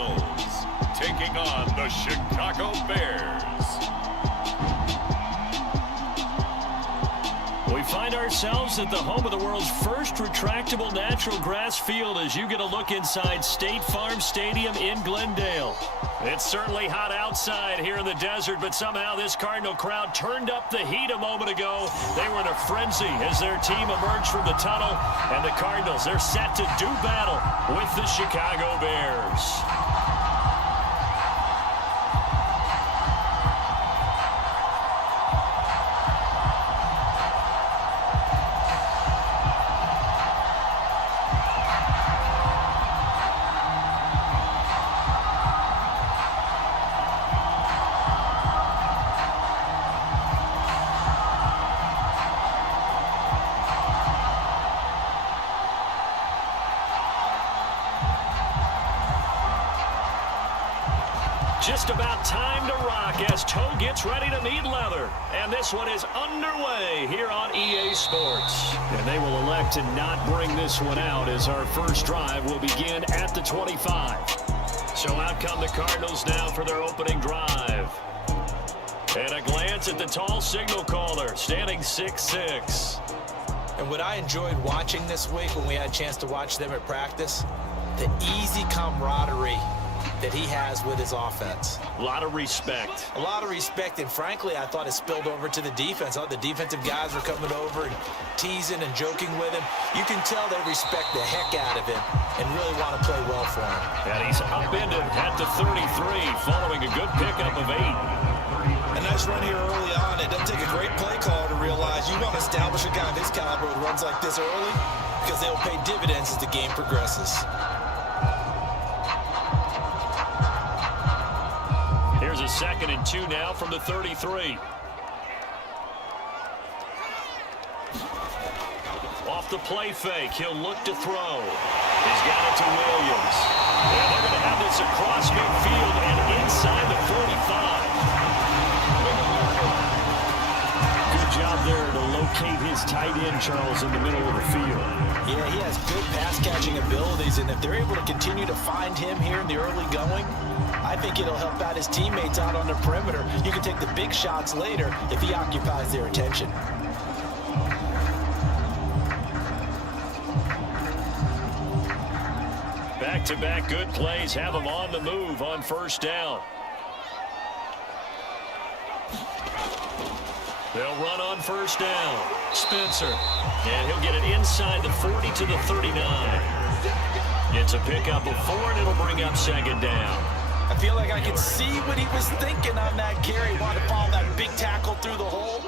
Cardinals taking on the Chicago Bears. We find ourselves at the home of the world's first retractable natural grass field as you get a look inside State Farm Stadium in Glendale. It's certainly hot outside here in the desert, but somehow this Cardinal crowd turned up the heat a moment ago. They were in a frenzy as their team emerged from the tunnel, and the Cardinals, they're set to do battle with the Chicago Bears. Just about time to rock as Toe gets ready to meet leather. And this one is underway here on EA Sports. And they will elect to not bring this one out as our first drive will begin at the 25. So out come the Cardinals now for their opening drive. And a glance at the tall signal caller, standing 6'6". And what I enjoyed watching this week when we had a chance to watch them at practice, the easy camaraderie that he has with his offense. A lot of respect. A lot of respect, and frankly, I thought it spilled over to the defense. I thought the defensive guys were coming over and teasing and joking with him. You can tell they respect the heck out of him and really want to play well for him. And he's upended at the 33, following a good pickup of 8. A nice run here early on. It doesn't take a great play caller to realize you want to establish a guy of his caliber with runs like this early because they'll pay dividends as the game progresses. Here's a 2nd and 2 now from the 33. Off the play fake, he'll look to throw. He's got it to Williams. And they're going to have this across midfield and inside the 45. Good job there to locate his tight end, Charles, in the middle of the field. Yeah, he has good pass-catching abilities, and if they're able to continue to find him here in the early going, I think it'll help out his teammates out on the perimeter. You can take the big shots later if he occupies their attention. Back-to-back good plays have him on the move on first down. They'll run on first down. Spencer. And he'll get it inside the 40 to the 39. It's a pickup of 4, and it'll bring up 2nd down. I feel like I can see what he was thinking on that carry. Wanted to follow that big tackle through the hole.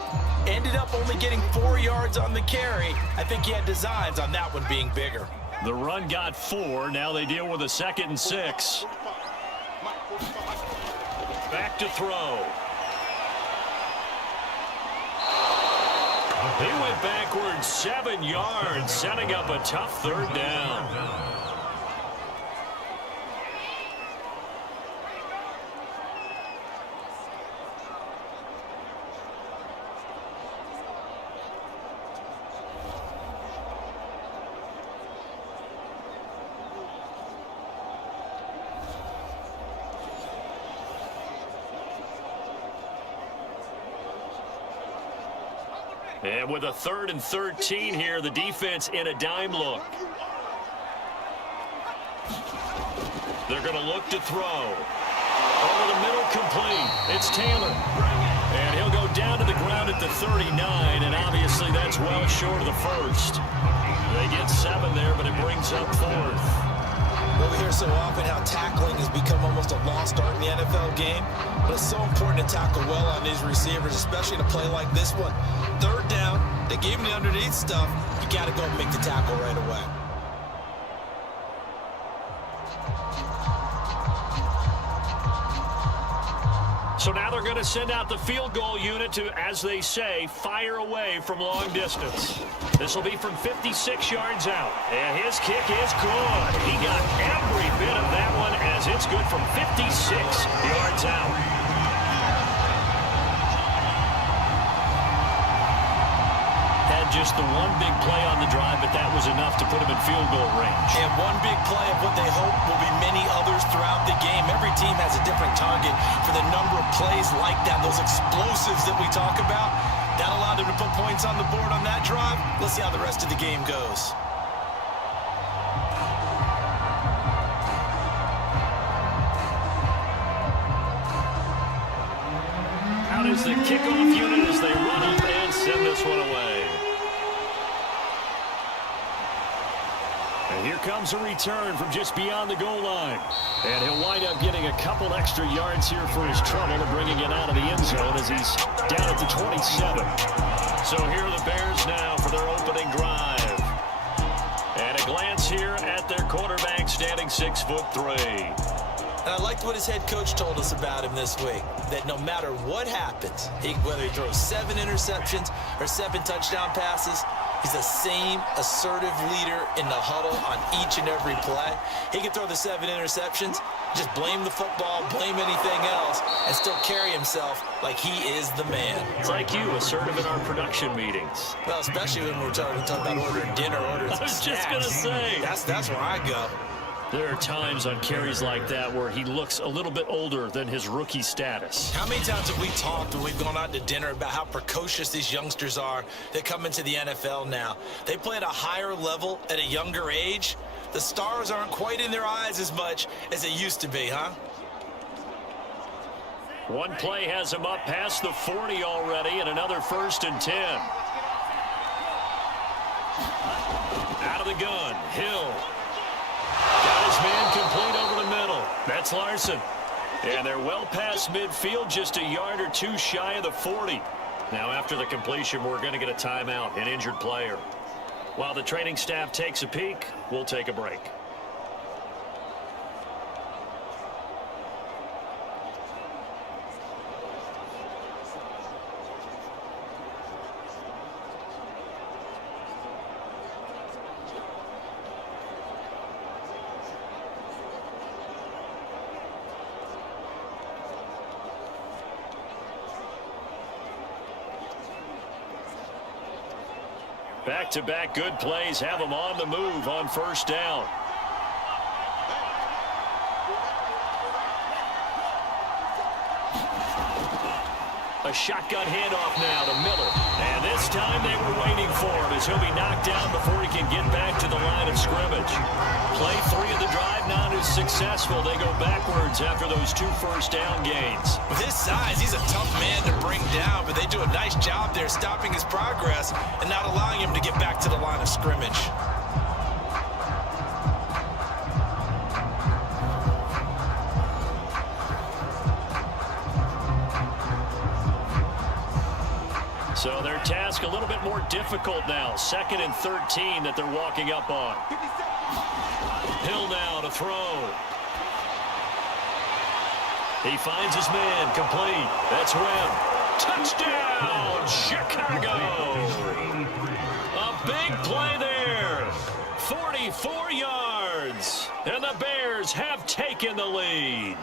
Ended up only getting 4 yards on the carry. I think he had designs on that one being bigger. The run got 4. Now they deal with a 2nd and 6. Back to throw. He went backwards 7 yards, setting up a tough 3rd down. And with a 3rd and 13 here, the defense in a dime look. They're going to look to throw. Over the middle, complete. It's Taylor. And he'll go down to the ground at the 39, and obviously that's well short of the first. They get 7 there, but it brings up 4th. Well, we hear so often how tackling has become almost a lost art in the NFL game, but it's so important to tackle well on these receivers, especially in a play like this one. 3rd down, they gave him the underneath stuff. You got to go and make the tackle right away. So now they're going to send out the field goal unit to, as they say, fire away from long distance. This will be from 56 yards out. And his kick is good. He got every bit of that one as it's good from 56 yards out. Just the one big play on the drive, but that was enough to put him in field goal range. And one big play of what they hope will be many others throughout the game. Every team has a different target for the number of plays like that, those explosives that we talk about. That allowed them to put points on the board on that drive. Let's see how the rest of the game goes. Out is the kickoff unit as they run up and send this one away. And here comes a return from just beyond the goal line. And he'll wind up getting a couple extra yards here for his trouble and bringing it out of the end zone as he's down at the 27. So here are the Bears now for their opening drive. And a glance here at their quarterback standing 6'3". And I liked what his head coach told us about him this week, that no matter what happens, whether he throws 7 interceptions or 7 touchdown passes, he's the same assertive leader in the huddle on each and every play. He can throw the 7 interceptions, just blame the football, blame anything else, and still carry himself like he is the man. It's like you, assertive in our production meetings. Well, especially when we're talking about ordering dinner, ordering I was just going to say. That's where I go. There are times on carries like that where he looks a little bit older than his rookie status. How many times have we talked when we've gone out to dinner about how precocious these youngsters are that come into the NFL now? They play at a higher level at a younger age. The stars aren't quite in their eyes as much as they used to be, huh? One play has him up past the 40 already, and another 1st and 10. Out of the gun, Hill. Got his man complete over the middle. That's Larson. And they're well past midfield, just a yard or 2 shy of the 40. Now after the completion, we're going to get a timeout, an injured player. While the training staff takes a peek, we'll take a break. Back-to-back good plays have them on the move on 1st down. A shotgun handoff now to Miller. And this time they were waiting for him as he'll be knocked down before he can get back to the line of scrimmage. Play 3 of the drive not as successful. They go backwards after those 2 first down gains. With his size, he's a tough man to bring down, but they do a nice job there stopping his progress and not allowing him to get back to the line of scrimmage. So their task a little bit more difficult now. 2nd and 13 that they're walking up on. Hill now to throw. He finds his man complete. That's Webb. Touchdown, Chicago. A big play there. 44 yards. And the Bears have taken the lead.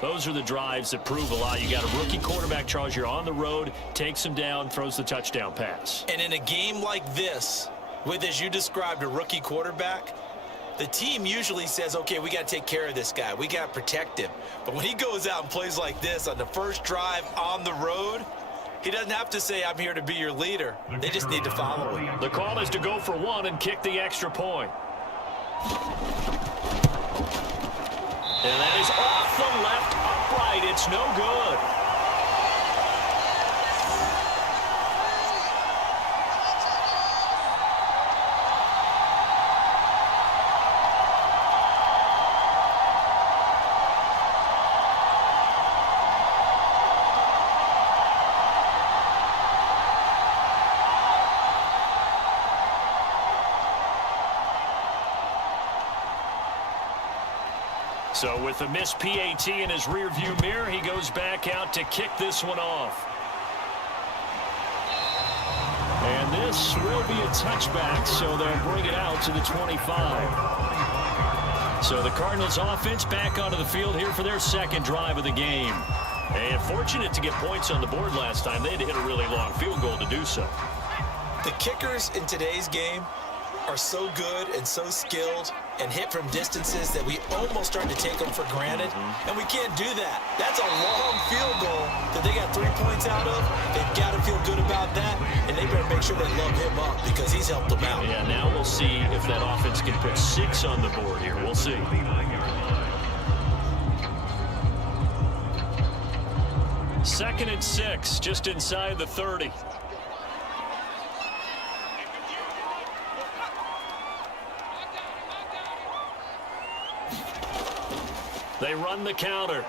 Those are the drives that prove a lot. You got a rookie quarterback, Charles. You're on the road, takes him down, throws the touchdown pass. And in a game like this, with, as you described, a rookie quarterback, the team usually says, okay, we got to take care of this guy. We got to protect him. But when he goes out and plays like this on the first drive on the road, he doesn't have to say, I'm here to be your leader. They just need to follow him. The call is to go for 1 and kick the extra point. And that is off the left upright. It's no good. So with the missed PAT in his rearview mirror, he goes back out to kick this one off. And this will be a touchback, so they'll bring it out to the 25. So the Cardinals offense back onto the field here for their 2nd drive of the game. And fortunate to get points on the board last time. They had to hit a really long field goal to do so. The kickers in today's game are so good and so skilled and hit from distances that we almost start to take them for granted, and we can't do that. That's a long field goal that they got 3 points out of. They've got to feel good about that, and they better make sure they love him up because he's helped them out. Yeah, now we'll see if that offense can put 6 on the board here. We'll see. Second and 6, just inside the 30. They run the counter.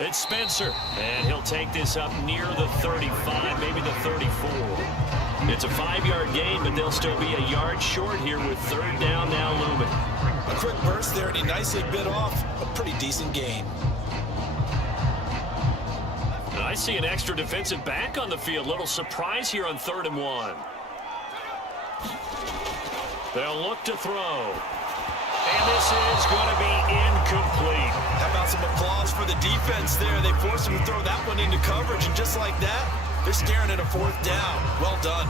It's Spencer. And he'll take this up near the 35, maybe the 34. It's a 5-yard gain, but they'll still be a yard short here with third down now looming. A quick burst there, and he nicely bit off a pretty decent gain. I see an extra defensive back on the field. Little surprise here on 3rd and 1. They'll look to throw. And this is going to be incomplete. How about some applause for the defense there? They forced him to throw that one into coverage, and just like that, they're staring at a 4th down. Well done.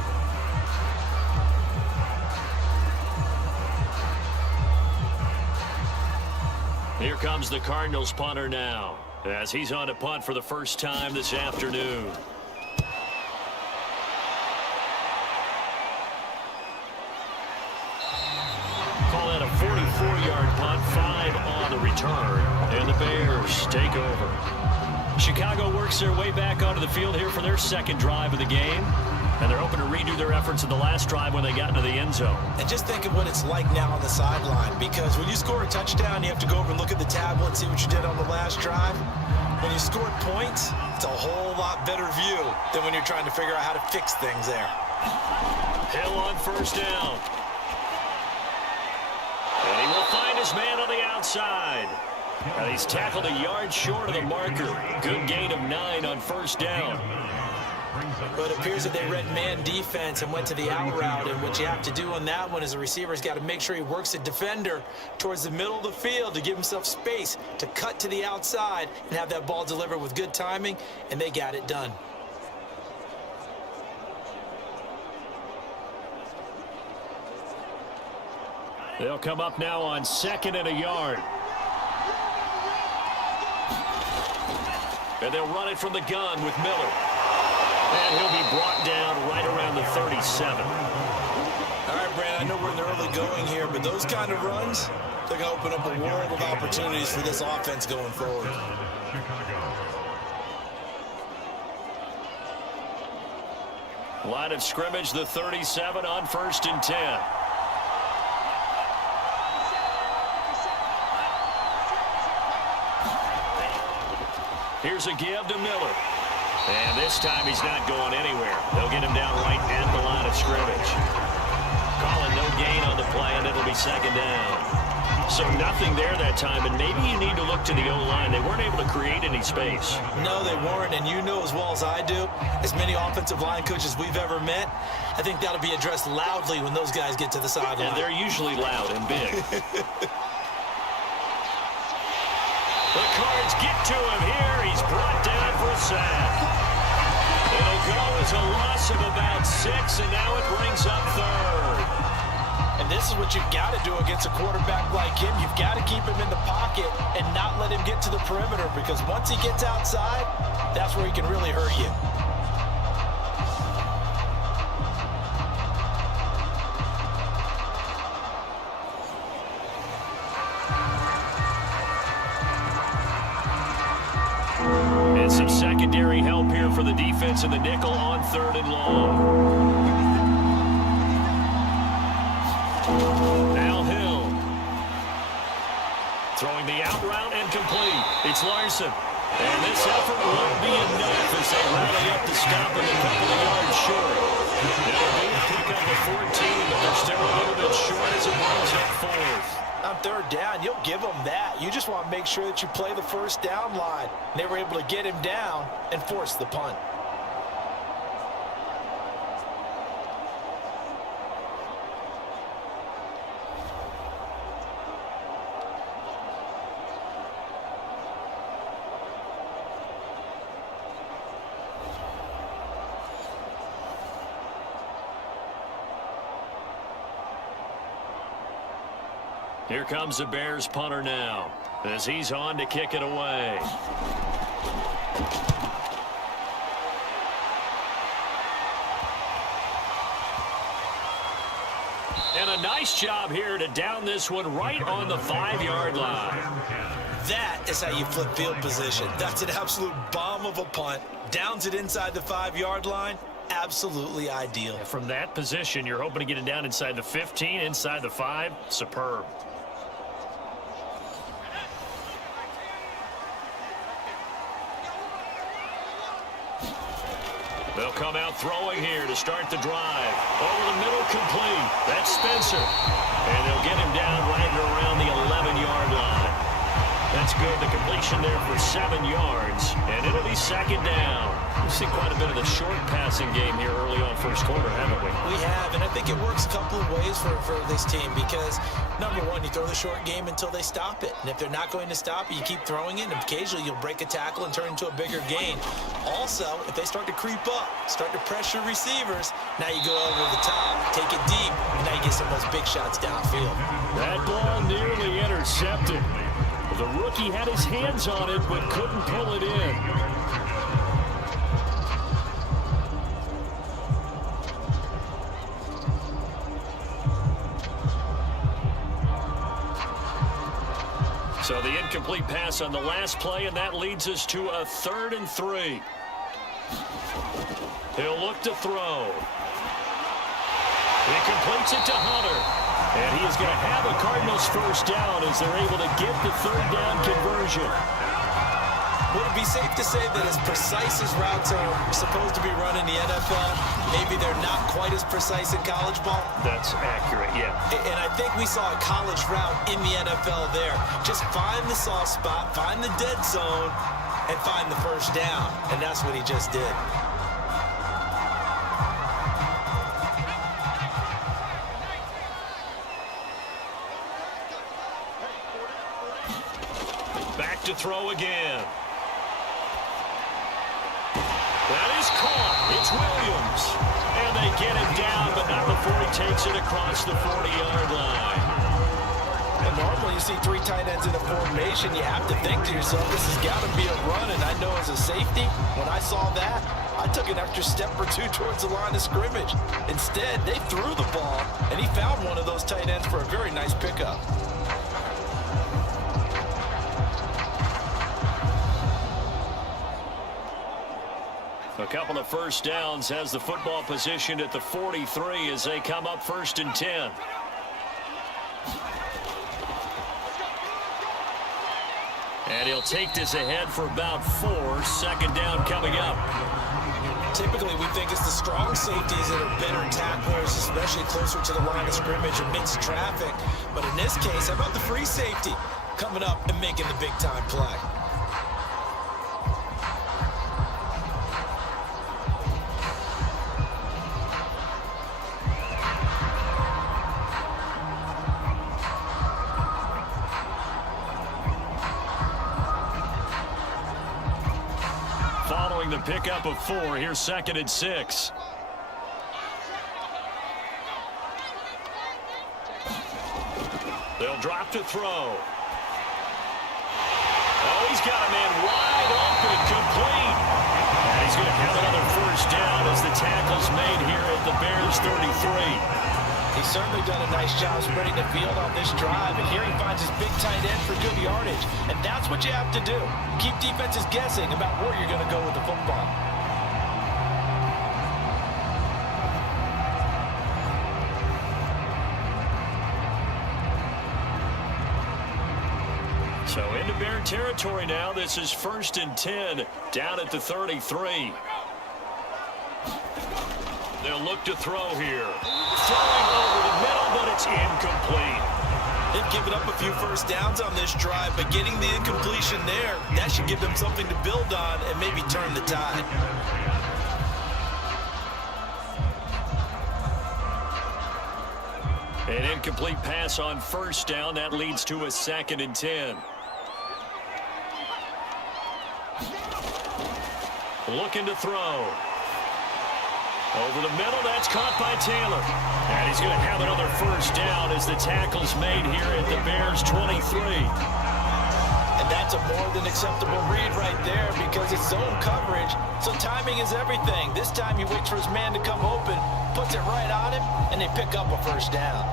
Here comes the Cardinals punter now, as he's on to punt for the first time this afternoon. Call that a 44-yard punt, 5 on the return, and the Bears take over. Chicago works their way back onto the field here for their second drive of the game, and they're hoping to redo their efforts in the last drive when they got into the end zone. And just think of what it's like now on the sideline, because when you score a touchdown, you have to go over and look at the tablet and see what you did on the last drive. When you scored points, it's a whole lot better view than when you're trying to figure out how to fix things there. Hill on first down. And he will find his man on the outside. And he's tackled a yard short of the marker. Good gain of 9 on first down. But it appears that they read man defense and went to the out route, and what you have to do on that one is the receiver's got to make sure he works the defender towards the middle of the field to give himself space to cut to the outside and have that ball delivered with good timing, and they got it done. They'll come up now on 2nd and a yard. And they'll run it from the gun with Miller. And he'll be brought down right around the 37. All right, Brandon, I know we're in the early going here, but those kind of runs, they're going to open up a world of opportunities for this offense going forward. Line of scrimmage, the 37 on 1st and 10. Here's a give to Miller. And this time he's not going anywhere. They'll get him down right at the line of scrimmage. Calling no gain on the play, and it'll be 2nd down. So nothing there that time, and maybe you need to look to the O-line. They weren't able to create any space. No, they weren't, and you know as well as I do, as many offensive line coaches we've ever met, I think that'll be addressed loudly when those guys get to the sideline. And they're usually loud and big. The Cards get to him here. He's brought down for a sack. It'll go as a loss of about 6, and now it brings up 3rd. And this is what you've got to do against a quarterback like him. You've got to keep him in the pocket and not let him get to the perimeter, because once he gets outside, that's where he can really hurt you. And some secondary help here for the defense in the nickel on 3rd and long. Al Hill. Throwing the out route and complete. It's Larson. And this effort won't be enough as they rally up to stop him a couple of yards short. They'll be a pick up at 14, but they're still a little bit short as it brings up 4th. On 3rd down, you'll give them that. You just want to make sure that you play the first down line. And they were able to get him down and force the punt. Here comes the Bears punter now as he's on to kick it away. And a nice job here to down this one right on the 5-yard line. That is how you flip field position. That's an absolute bomb of a punt. Downs it inside the 5-yard line. Absolutely ideal. From that position, you're hoping to get it down inside the 15, inside the 5. Superb. They'll come out throwing here to start the drive. Over the middle, complete. That's Spencer. And they'll get him down right around the 11-yard line. That's good. The completion there for 7 yards. And it'll be second down. We've seen quite a bit of the short passing game here early on first quarter, haven't we? We have, and I think it works a couple of ways for this team because, number one, you throw the short game until they stop it. And if they're not going to stop it, you keep throwing it, and occasionally you'll break a tackle and turn into a bigger gain. Also, if they start to creep up, start to pressure receivers, now you go over the top, take it deep, and now you get some of those big shots downfield. That ball nearly intercepted. The rookie had his hands on it, but couldn't pull it in. So the incomplete pass on the last play, and that leads us to a 3rd and 3. He'll look to throw. He completes it to Hunter. And he is going to have a Cardinals first down as they're able to get the 3rd down conversion. Would it be safe to say that as precise as routes are supposed to be run in the NFL, maybe they're not quite as precise in college ball? That's accurate, yeah. And I think we saw a college route in the NFL there. Just find the soft spot, find the dead zone, and find the first down. And that's what he just did. Back to throw again. That is caught. It's Williams. And they get him down, but not before he takes it across the 40-yard line. And normally you see 3 tight ends in a formation, you have to think to yourself, this has got to be a run. And I know as a safety, when I saw that, I took an extra step or 2 towards the line of scrimmage. Instead, they threw the ball, and he found one of those tight ends for a very nice pickup. A couple of first downs, has the football positioned at the 43 as they come up 1st and 10. And he'll take this ahead for about 4. 2nd down coming up. Typically, we think it's the strong safeties that are better tacklers, especially closer to the line of scrimmage amidst traffic. But in this case, how about the free safety coming up and making the big-time play? Following the pickup of 4, here's 2nd and 6. They'll drop to throw. Oh, he's got a man wide open, complete. And he's going to have another first down as the tackle's made here at the Bears 33. He's certainly done a nice job spreading the field on this drive, and here he finds his big tight end for good yardage. And that's what you have to do. Keep defenses guessing about where you're going to go with the football. So into Bear territory now. This is 1st and 10 down at the 33. They'll look to throw here. Throwing over the middle, but it's incomplete. They've given up a few first downs on this drive, but getting the incompletion there, that should give them something to build on and maybe turn the tide. An incomplete pass on 1st down. That leads to a 2nd and 10. Looking to throw. Over the middle, that's caught by Taylor. And he's going to have another first down as the tackle's made here at the Bears' 23. And that's a more than acceptable read right there because it's zone coverage, so timing is everything. This time he waits for his man to come open, puts it right on him, and they pick up a first down.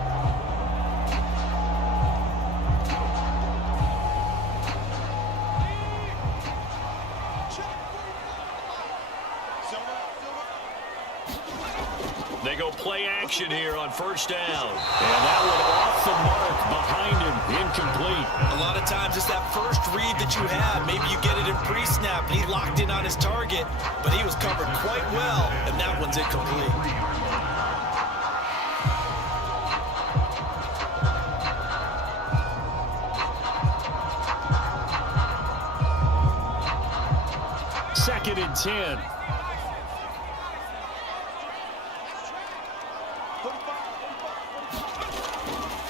They go play action here on first down. And that one off the mark behind him, incomplete. A lot of times it's that first read that you have. Maybe you get it in pre-snap, and he locked in on his target, but he was covered quite well, and that one's incomplete. Second and 10.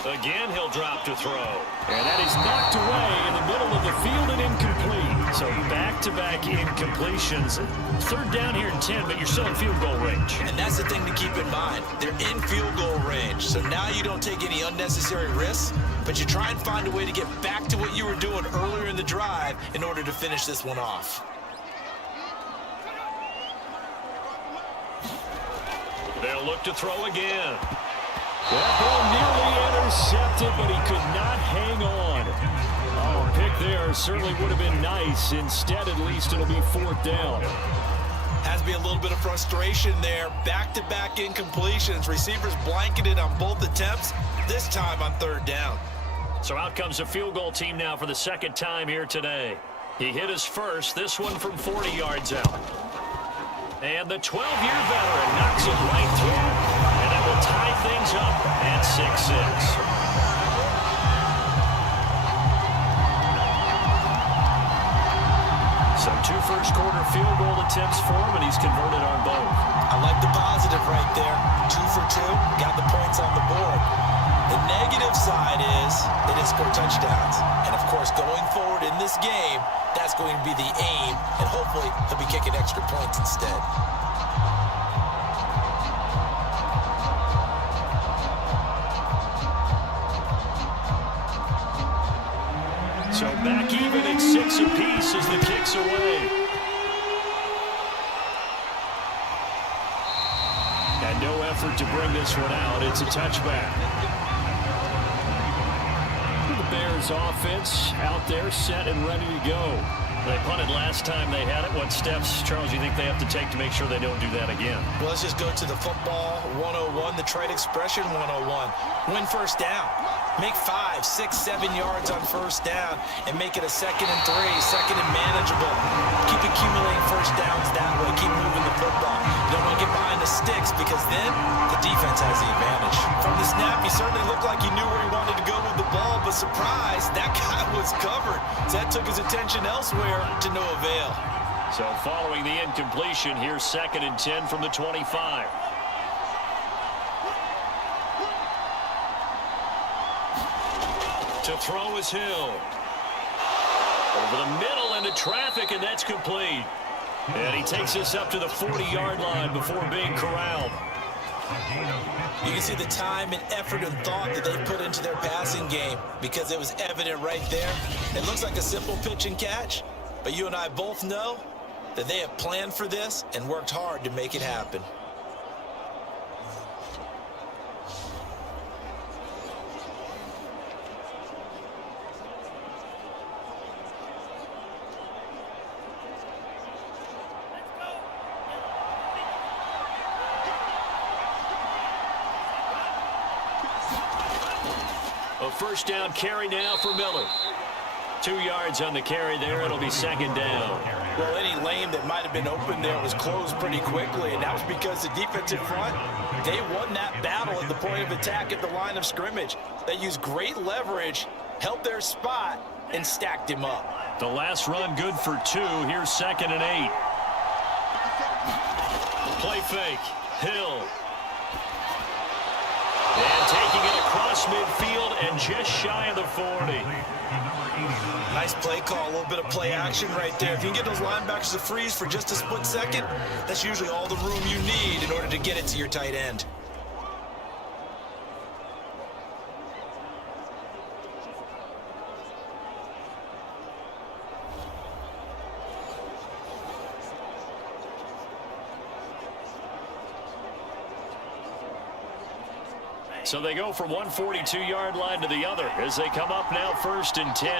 Again, he'll drop to throw. And that is knocked away in the middle of the field and incomplete. So back-to-back incompletions. Third down here in 10, but you're still in field goal range. And that's the thing to keep in mind. They're in field goal range. So now you don't take any unnecessary risks, but you try and find a way to get back to what you were doing earlier in the drive in order to finish this one off. They'll look to throw again. That ball nearly intercepted, but he could not hang on. Oh, pick there certainly would have been nice. Instead, at least, it'll be fourth down. Has to be a little bit of frustration there. Back-to-back incompletions. Receivers blanketed on both attempts, this time on third down. So out comes a field goal team now for the second time here today. He hit his first, this one from 40 yards out. And the 12-year veteran knocks it right through. And that will tie things up at 6-6. So 2 first-quarter field goal attempts for him, and he's converted on both. I like the positive right there. 2 for 2, got the points on the board. The negative side is they didn't score touchdowns. And, of course, going forward in this game, that's going to be the aim, and hopefully he'll be kicking extra points instead. So back even at 6 apiece as the kick's away. And no effort to bring this one out. It's a touchback. The Bears offense out there set and ready to go. They punted last time they had it. What steps, Charles, you think they have to take to make sure they don't do that again? Well, let's just go to the football 101, the trade expression 101. Win first down. Make 5, 6, 7 yards on first down and make it a 2nd and 3, second and manageable. Keep accumulating first downs that way. Keep moving the football. You don't want to get behind the sticks because then the defense has the advantage. From the snap, he certainly looked like he knew where he wanted to go with the ball, but surprise, that guy was covered. So that took his attention elsewhere to no avail. So following the incompletion, here's 2nd and 10 from the 25. To throw is Hill. Over the middle into traffic, and that's complete. And he takes us up to the 40-yard line before being corralled. You can see the time and effort and thought that they put into their passing game because it was evident right there. It looks like a simple pitch and catch, but you and I both know that they have planned for this and worked hard to make it happen. A first down carry now for Miller. 2 yards on the carry there. It'll be 2nd down. Well, any lane that might have been open there was closed pretty quickly, and that was because the defensive front, they won that battle at the point of attack at the line of scrimmage. They used great leverage, held their spot, and stacked him up. The last run good for 2. Here's 2nd and 8. Play fake. Hill. And taking it across across midfield and just shy of the 40. Nice play call, a little bit of play action right there. If you can get those linebackers to freeze for just a split second, that's usually all the room you need in order to get it to your tight end. So they go from one 42-yard line to the other as they come up now 1st and 10.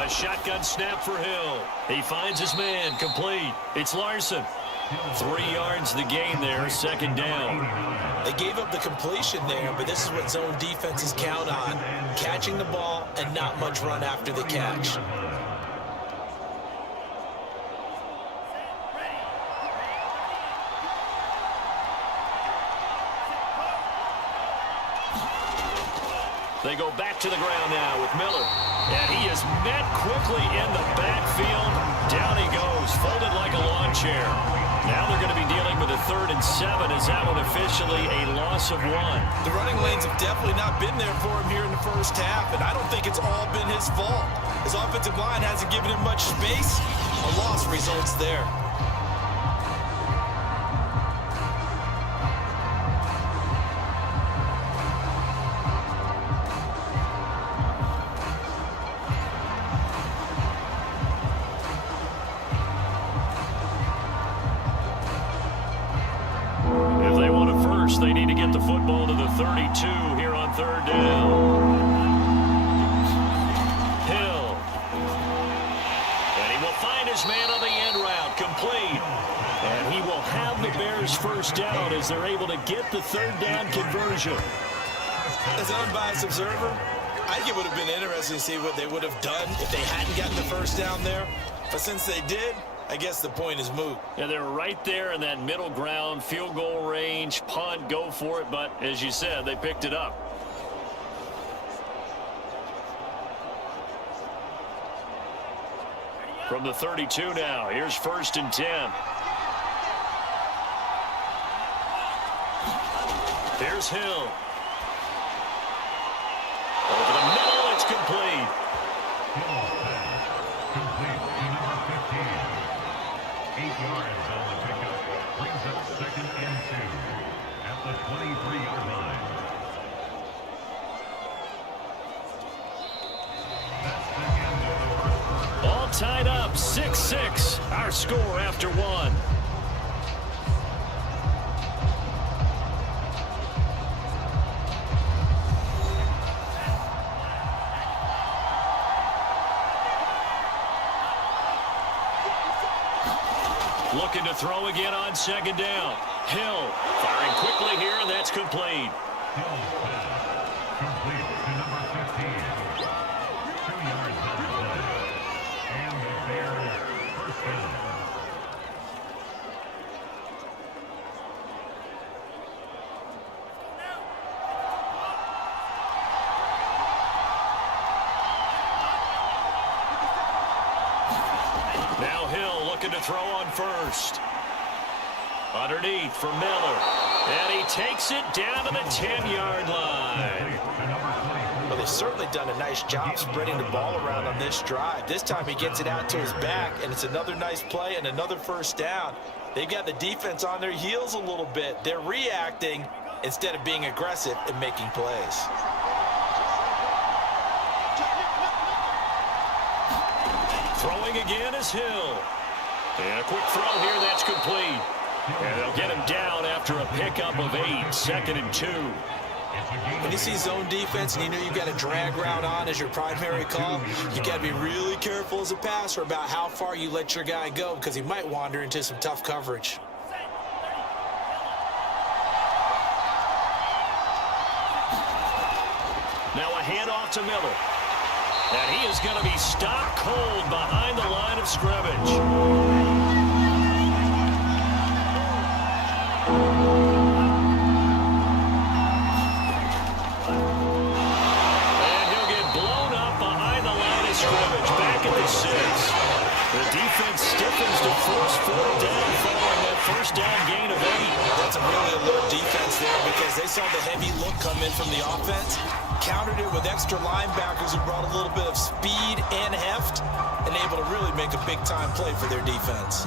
A shotgun snap for Hill. He finds his man, complete. It's Larson. 3 yards the gain there, 2nd down. They gave up the completion there, but this is what zone defenses count on. Catching the ball and not much run after the catch. They go back to the ground now with Miller. And he is met quickly in the backfield. Down he goes, folded like a lawn chair. Now they're going to be dealing with a 3rd and 7. Is that one officially a loss of 1? The running lanes have definitely not been there for him here in the first half, and I don't think it's all been his fault. His offensive line hasn't given him much space. A loss results there. They need to get the football to the 32 here on 3rd down. Hill. And he will find his man on the end route, complete. And he will have the Bears 1st down as they're able to get the 3rd down conversion. As an unbiased observer, I think it would have been interesting to see what they would have done if they hadn't gotten the 1st down there. But since they did, I guess the point is moot. Yeah, they're right there in that middle ground, field goal range, punt, go for it. But as you said, they picked it up. From the 32 now, here's 1st and 10. Here's Hill. Over the middle, it's complete. Complete to number 15. 8 yards on the pickup. Brings up 2nd and 2 at the 23-yard line. That's the end of the first quarter. All tied up, 6-6. Our score after 1. Looking to throw again on 2nd down. Hill firing quickly here, and that's complete. Hill's pass complete to number 15. 2 yards on the play. And the Bears 1st down. Now Hill looking to throw on 1st. Underneath for Miller. And he takes it down to the 10-yard line. Well, they've certainly done a nice job spreading the ball around on this drive. This time he gets it out to his back, and it's another nice play and another 1st down. They've got the defense on their heels a little bit. They're reacting instead of being aggressive and making plays. Throwing again is Hill. And a quick throw here, that's complete. And they'll get him down after a pickup of 8, 2nd and 2. When you see zone defense and you know you've got a drag route on as your primary call, you got to be really careful as a passer about how far you let your guy go because he might wander into some tough coverage. Now a handoff to Miller. And he is going to be stopped cold behind the line of scrimmage. Defense stiffens to force 4th down following that 1st down gain of 8. That's a really alert defense there because as they saw the heavy look come in from the offense, countered it with extra linebackers who brought a little bit of speed and heft, and able to really make a big-time play for their defense.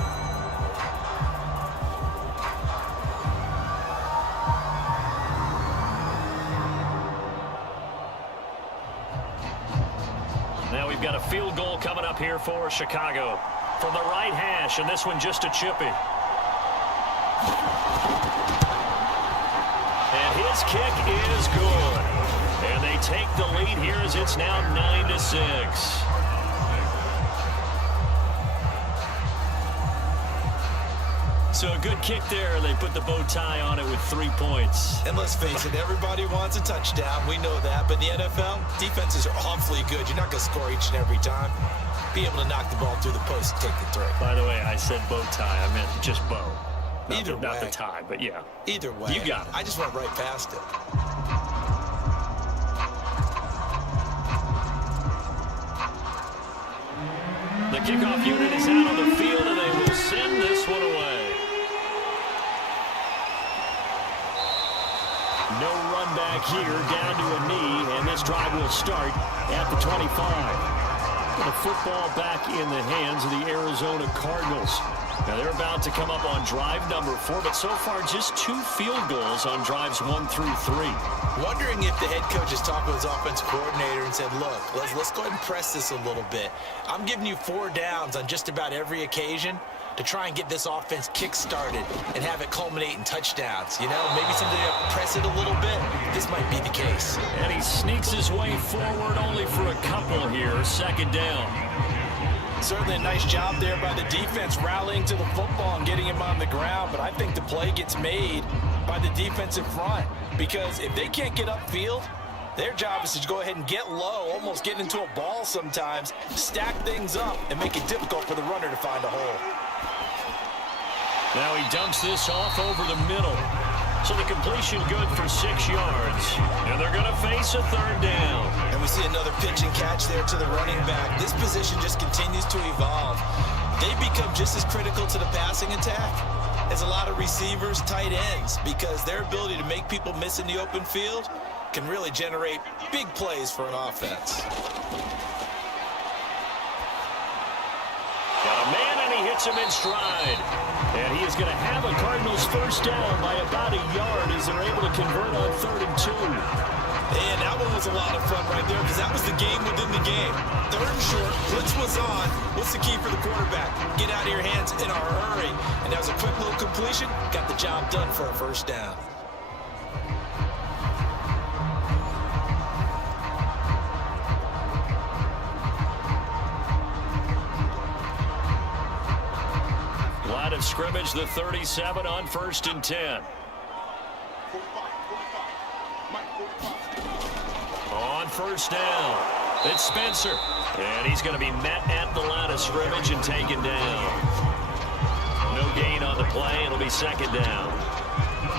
Now we've got a field goal coming up here for Chicago from the right hash, and this one just a chippy. And his kick is good. And they take the lead here as it's now 9-6. So a good kick there. They put the bow tie on it with 3 points. And let's face it, everybody wants a touchdown. We know that. But in the NFL, defenses are awfully good. You're not going to score each and every time. Be able to knock the ball through the post and take the three. By the way, I said bow tie. I meant just bow. Either way. Not the tie, but yeah. Either way. You got it. I just went right past it. The kickoff unit is out on the field, and they will send this one away. No run back here, down to a knee, and this drive will start at the 25. The football back in the hands of the Arizona Cardinals. Now they're about to come up on drive number 4, but so far just 2 field goals on drives 1 through 3. Wondering if the head coach has talked with his offensive coordinator and said, look, let's go ahead and press this a little bit. I'm giving you 4 downs on just about every occasion to try and get this offense kick-started and have it culminate in touchdowns. You know, maybe something to press it a little bit. This might be the case. And he sneaks his way forward only for a couple here. Second down. Certainly a nice job there by the defense rallying to the football and getting him on the ground, but I think the play gets made by the defensive front because if they can't get upfield, their job is to go ahead and get low, almost get into a ball sometimes, stack things up, and make it difficult for the runner to find a hole. Now he dumps this off over the middle. So the completion good for 6 yards. And they're going to face a third down. And we see another pitch and catch there to the running back. This position just continues to evolve. They become just as critical to the passing attack as a lot of receivers, tight ends, because their ability to make people miss in the open field can really generate big plays for an offense. Got a man, and he hits him in stride. And he is going to have a Cardinals first down by about a yard as they're able to convert on 3rd and 2. And that one was a lot of fun right there because that was the game within the game. 3rd and short, blitz was on. What's the key for the quarterback? Get out of your hands in a hurry. And that was a quick little completion. Got the job done for a first down. Line of scrimmage, the 37 on 1st and 10. On 1st down, it's Spencer. And he's going to be met at the line of scrimmage and taken down. No gain on the play. It'll be 2nd down.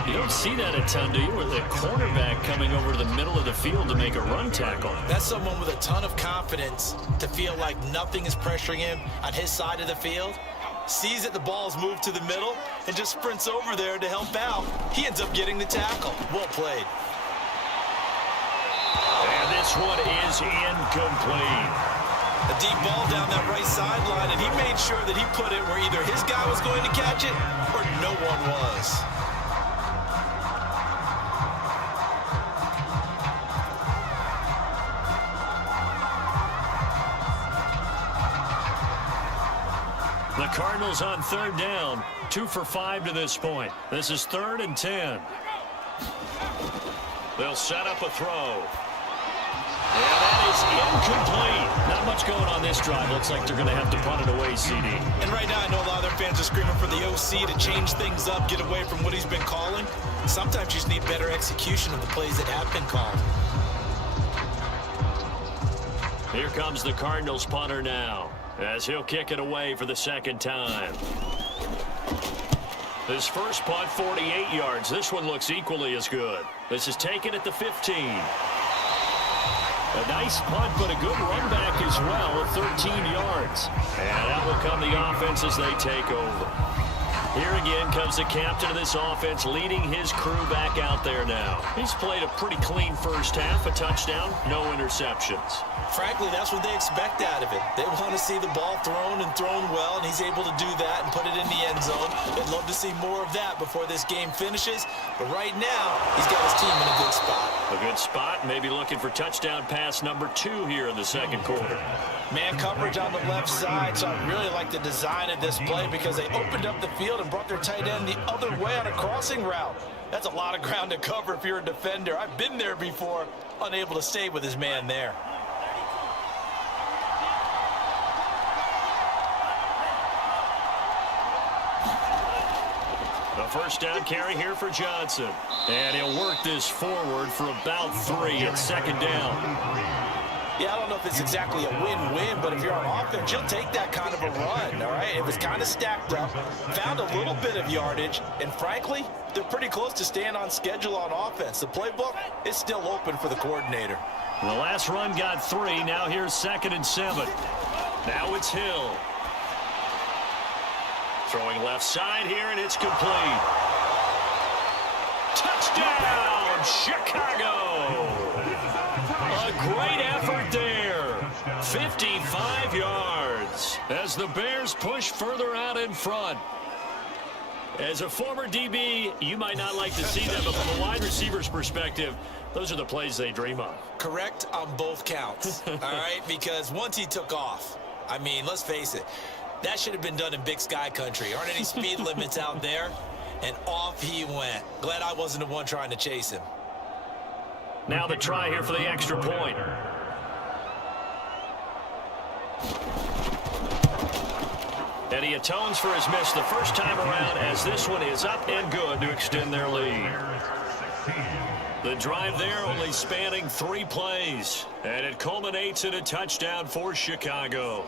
You don't see that a ton, do you? With the cornerback coming over to the middle of the field to make a run tackle. That's someone with a ton of confidence to feel like nothing is pressuring him on his side of the field. Sees that the ball's moved to the middle and just sprints over there to help out. He ends up getting the tackle. Well played. And this one is incomplete. A deep ball down that right sideline, and he made sure that he put it where either his guy was going to catch it or no one was. The Cardinals on 3rd down, 2 for 5 to this point. This is 3rd and 10. They'll set up a throw. And that is incomplete. Not much going on this drive. Looks like they're going to have to punt it away, CD. And right now I know a lot of their fans are screaming for the OC to change things up, get away from what he's been calling. Sometimes you just need better execution of the plays that have been called. Here comes the Cardinals punter now, as he'll kick it away for the 2nd time. His first punt, 48 yards. This one looks equally as good. This is taken at the 15. A nice punt, but a good run back as well at 13 yards. And out will come the offense as they take over. Here again comes the captain of this offense, leading his crew back out there now. He's played a pretty clean first half, a touchdown, no interceptions. Frankly, that's what they expect out of it. They want to see the ball thrown and thrown well, and he's able to do that and put it in the end zone. They'd love to see more of that before this game finishes, but right now, he's got his team in a good spot. A good spot, maybe looking for touchdown pass number 2 here in the second quarter. Man coverage on the left side, so I really like the design of this play because they opened up the field and brought their tight end the other way on a crossing route. That's a lot of ground to cover if you're a defender. I've been there before, unable to stay with his man there. A first down carry here for Johnson. And he'll work this forward for about 3 at second down. Yeah, I don't know if it's exactly a win-win, but if you're on offense, you'll take that kind of a run, all right? It was kind of stacked up, found a little bit of yardage, and frankly, they're pretty close to staying on schedule on offense. The playbook is still open for the coordinator. The last run got 3. Now here's 2nd and 7. Now it's Hill. Throwing left side here, and it's complete. Touchdown, Chicago! A great effort there. 55 yards as the Bears push further out in front. As a former DB, you might not like to see that, but from a wide receiver's perspective, those are the plays they dream of. Correct on both counts, all right? Because once he took off, I mean, let's face it, that should have been done in Big Sky country. Aren't any speed limits out there? And off he went. Glad I wasn't the one trying to chase him. Now the try here for the extra point. And he atones for his miss the first time around as this one is up and good to extend their lead. The drive there only spanning 3 plays. And it culminates in a touchdown for Chicago.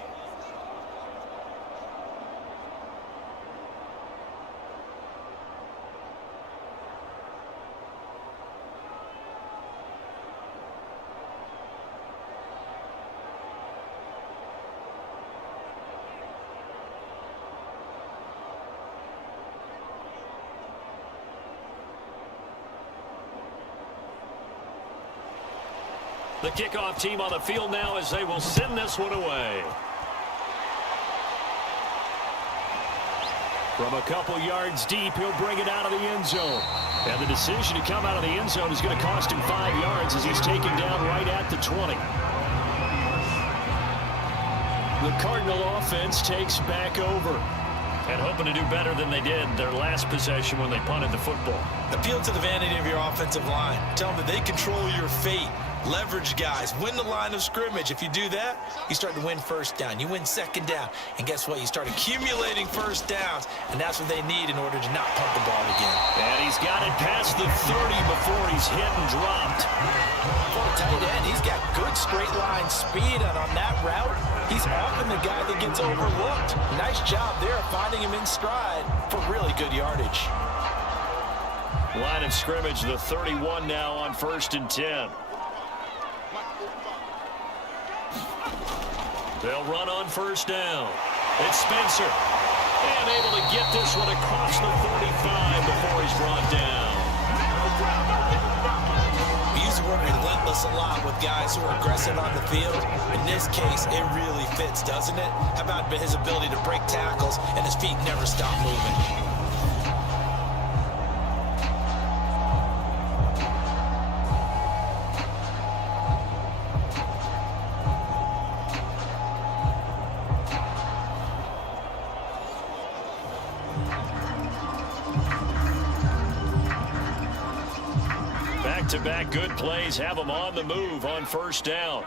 The kickoff team on the field now as they will send this one away. From a couple yards deep, he'll bring it out of the end zone. And the decision to come out of the end zone is going to cost him 5 yards as he's taken down right at the 20. The Cardinal offense takes back over. And hoping to do better than they did their last possession when they punted the football. Appeal to the vanity of your offensive line. Tell them that they control your fate. Leverage guys. Win the line of scrimmage. If you do that, you start to win first down. You win second down. And guess what? You start accumulating first downs. And that's what they need in order to not punt the ball again. And he's got it past the 30 before he's hit and dropped. For a tight end, he's got good straight line speed. And on that route, he's often the guy that gets overlooked. Nice job there finding him in stride for really good yardage. Line of scrimmage, the 31 now on 1st and 10. They'll run on first down. It's Spencer. And able to get this one across the 45 before he's brought down. We use the word relentless a lot with guys who are aggressive on the field. In this case, it really fits, doesn't it? How about his ability to break tackles and his feet never stop moving? Back-to-back good plays have them on the move on first down.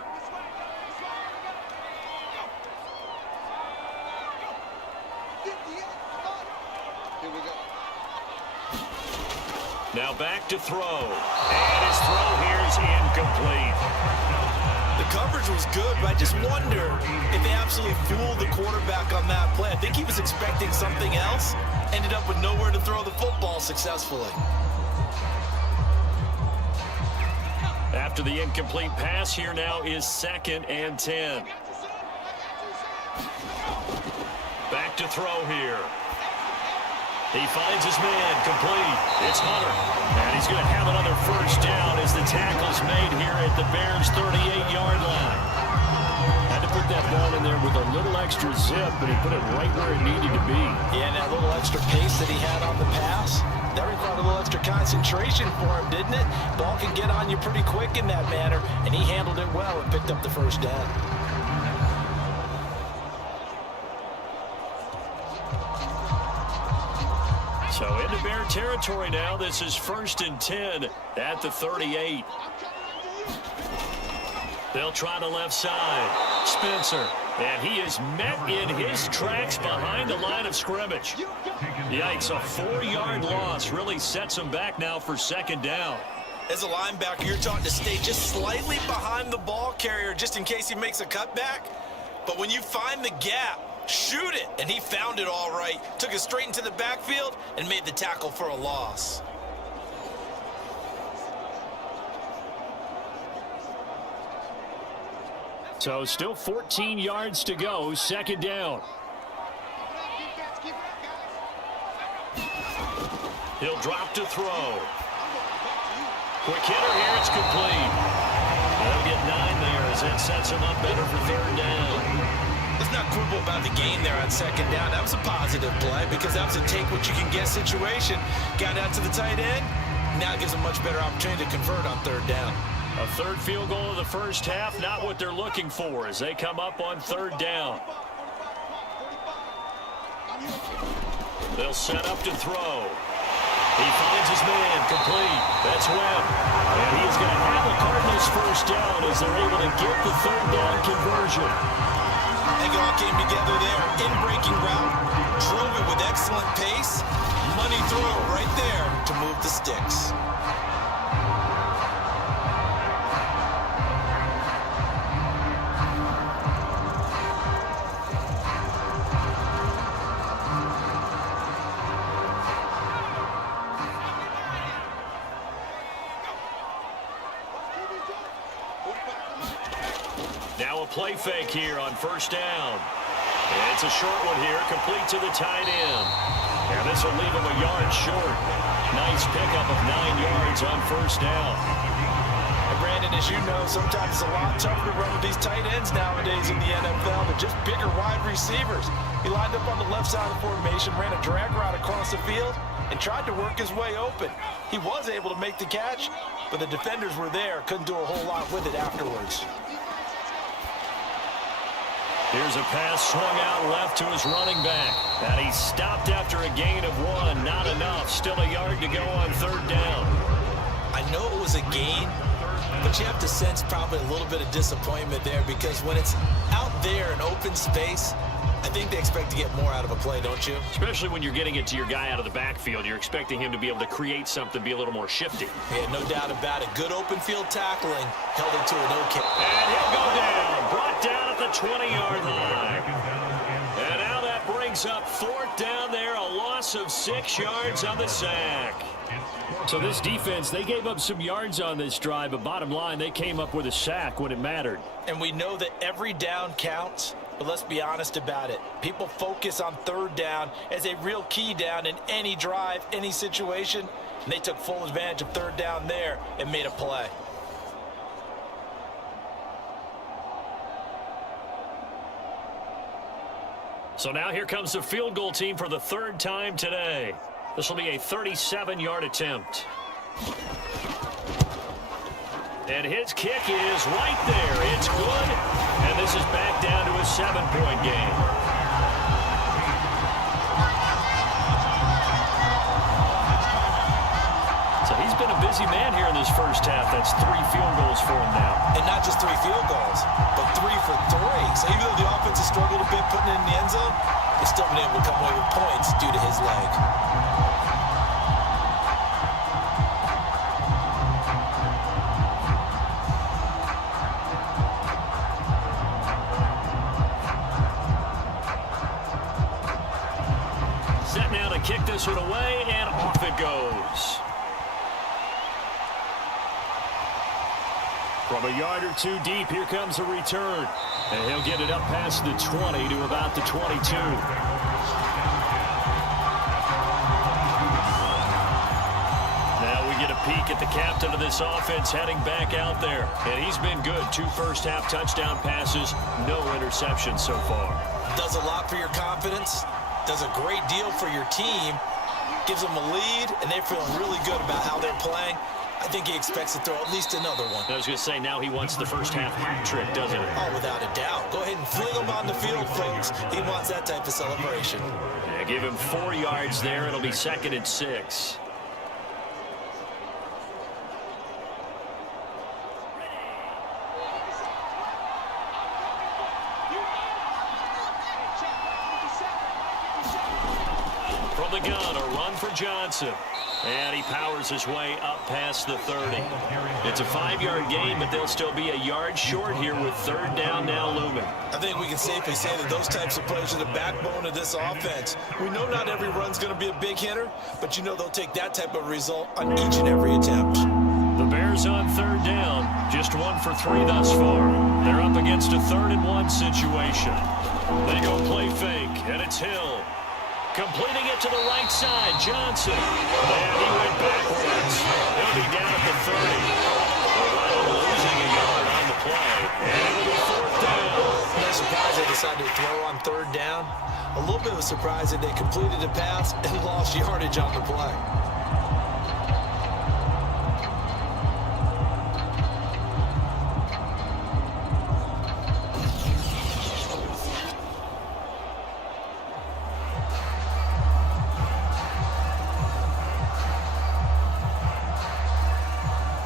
Now back to throw. And his throw here is incomplete. The coverage was good, but I just wonder if they absolutely fooled the quarterback on that play. I think he was expecting something else. Ended up with nowhere to throw the football successfully. After the incomplete pass, here now is 2nd and 10. Back to throw here. He finds his man, complete. It's Hunter. And he's going to have another first down as the tackle's made here at the Bears' 38-yard line. Had to put that ball in there with a little extra zip, but he put it right where it needed to be. Yeah, and that little extra pace that he had on the pass, that required a little extra concentration for him, didn't it? Ball can get on you pretty quick in that manner, and he handled it well and picked up the first down. So into Bear territory now. This is 1st and 10 at the 38. They'll try the left side. Spencer. And he is met in his tracks behind the line of scrimmage. Yikes, a 4-yard loss really sets him back now for 2nd down. As a linebacker, you're taught to stay just slightly behind the ball carrier just in case he makes a cutback. But when you find the gap, shoot it. And he found it all right. Took it straight into the backfield and made the tackle for a loss. So still 14 yards to go, 2nd down. He'll drop to throw. Quick hitter here, it's complete. They'll get 9 there as that sets him up better for 3rd down. Let's not quibble about the gain there on 2nd down. That was a positive play because that was a take-what-you-can-get situation. Got out to the tight end. Now it gives a much better opportunity to convert on 3rd down. A 3rd field goal of the first half, not what they're looking for as they come up on 3rd down. They'll set up to throw. He finds his man, complete. That's Webb. And he is going to have the Cardinals' first down as they're able to get the 3rd down conversion. It all came together there. In-breaking route. Drove it with excellent pace. Money throw right there to move the sticks. Now a play fake here on 1st down. And it's a short one here, complete to the tight end. And this will leave him a yard short. Nice pickup of 9 yards on 1st down. And Brandon, as you know, sometimes it's a lot tougher to run with these tight ends nowadays in the NFL. They're just bigger wide receivers. He lined up on the left side of the formation, ran a drag route across the field, and tried to work his way open. He was able to make the catch, but the defenders were there, couldn't do a whole lot with it afterwards. Here's a pass swung out left to his running back. And he stopped after a gain of 1. Not enough. Still a yard to go on 3rd down. I know it was a gain, but you have to sense probably a little bit of disappointment there because when it's out there in open space, I think they expect to get more out of a play, don't you? Especially when you're getting it to your guy out of the backfield. You're expecting him to be able to create something, be a little more shifty. Yeah, no doubt about it. Good open field tackling. Held it to an okay. And he'll go down. Brought down at the 20-yard line. And now that brings up 4th down there. A loss of 6 yards on the sack. So this defense, they gave up some yards on this drive, but bottom line, they came up with a sack when it mattered. And we know that every down counts. But let's be honest about it. People focus on 3rd down as a real key down in any drive, any situation. And they took full advantage of 3rd down there and made a play. So now here comes the field goal team for the 3rd time today. This will be a 37-yard attempt. And his kick is right there. It's good. And this is back down to a 7-point game. So he's been a busy man here in this first half. That's 3 field goals for him now. And not just 3 field goals, but 3 for 3. So even though the offense has struggled a bit putting it in the end zone, they've still been able to come away with points due to his leg. Set now to kick this one away, and off it goes. From a yard or 2 deep, here comes a return. And he'll get it up past the 20 to about the 22. peek at the captain of this offense heading back out there. And he's been good. 2 first-half touchdown passes, no interceptions so far. Does a lot for your confidence, does a great deal for your team, gives them a lead, and they're feeling really good about how they're playing. I think he expects to throw at least another one. I was going to say, now he wants the first-half hat trick, doesn't he? Oh, without a doubt. Go ahead and fling him on the field, folks. He wants that type of celebration. Yeah, give him 4 yards there. It'll be 2nd and 6. From the gun, a run for Johnson. And he powers his way up past the 30. It's a 5-yard gain, but they'll still be a yard short here with 3rd down now looming. I think we can safely say that those types of plays are the backbone of this offense. We know not every run's going to be a big hitter, but you know they'll take that type of result on each and every attempt. The Bears on 3rd down, just 1 for 3 thus far. They're up against a 3rd and 1 situation. They go play fake, and it's Hill. Completing it to the right side, Johnson. And he went backwards. He'll be down at the 30. Losing a yard on the play. And it'll be 4th down. I'm not surprised they decided to throw on 3rd down. A little bit of a surprise that they completed a pass and lost yardage on the play.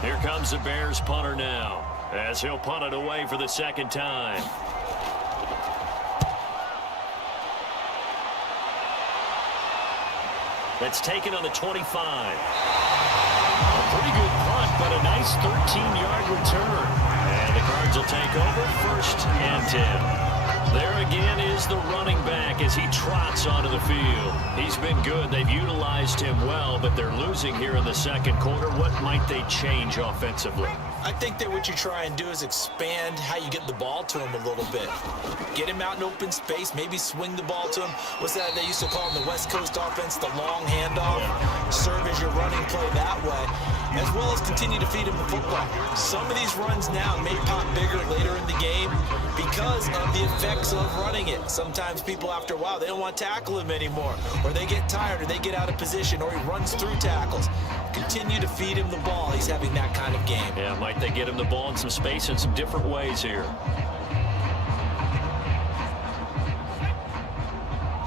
Here comes the Bears punter now, as he'll punt it away for the 2nd time. That's taken on the 25. A pretty good punt, but a nice 13-yard return. And the Cards will take over 1st and 10. There again is the running back as he trots onto the field. He's been good. They've utilized him well, but they're losing here in the 2nd quarter. What might they change offensively? I think that what you try and do is expand how you get the ball to him a little bit. Get him out in open space, maybe swing the ball to him. What's that they used to call in the West Coast offense, the long handoff? Serve as your running play that way, as well as continue to feed him the football. Some of these runs now may pop bigger later in the game because of the effects of running it. Sometimes people, after a while, they don't want to tackle him anymore, or they get tired, or they get out of position, or he runs through tackles. Continue to feed him the ball. He's having that kind of game. Yeah, might they get him the ball in some space in some different ways here.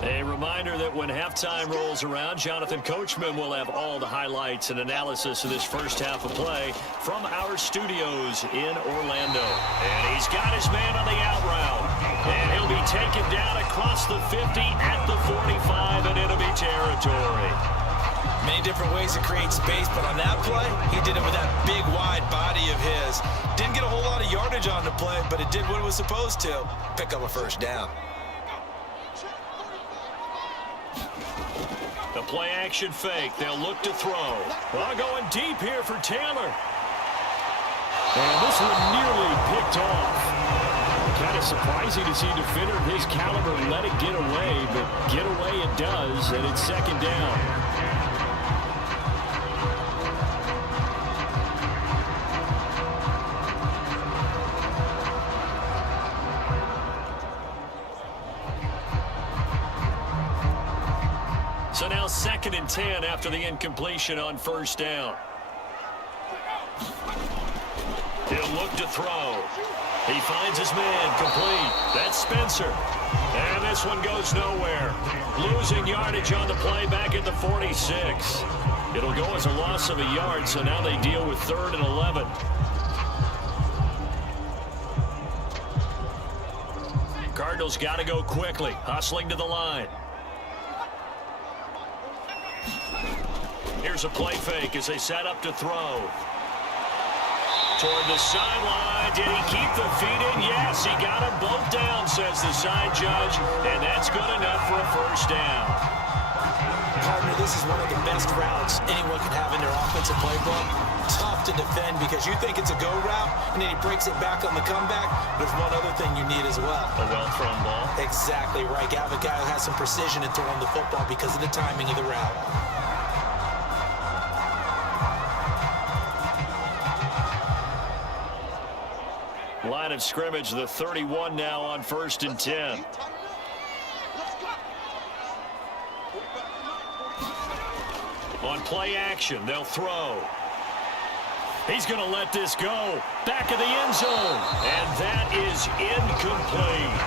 A reminder that when halftime rolls around, Jonathan Coachman will have all the highlights and analysis of this first half of play from our studios in Orlando. And he's got his man on the out route. And he'll be taken down across the 50 at the 45 and enemy territory. Many different ways to create space, but on that play, he did it with that big, wide body of his. Didn't get a whole lot of yardage on the play, but it did what it was supposed to. Pick up a 1st down. The play-action fake. They'll look to throw. Well, going deep here for Taylor. And this one nearly picked off. Kind of surprising to see a defender of his caliber let it get away, but get away it does, and it's 2nd down. So now 2nd and 10 after the incompletion on 1st down. He'll look to throw. He finds his man complete. That's Spencer. And this one goes nowhere. Losing yardage on the play back at the 46. It'll go as a loss of a yard, so now they deal with 3rd and 11. Cardinals got to go quickly, hustling to the line. Here's a play fake as they set up to throw. Toward the sideline. Did he keep the feet in? Yes, he got them both down, says the side judge. And that's good enough for a 1st down. Partner, this is one of the best routes anyone can have in their offensive playbook. Tough to defend because you think it's a go route, and then he breaks it back on the comeback. There's one other thing you need as well. A well-thrown ball. Exactly right. You have a guy who has some precision in throwing the football because of the timing of the route. Line of scrimmage, the 31 now on 1st and 10. On play action, they'll throw. He's going to let this go. Back of the end zone. And that is incomplete.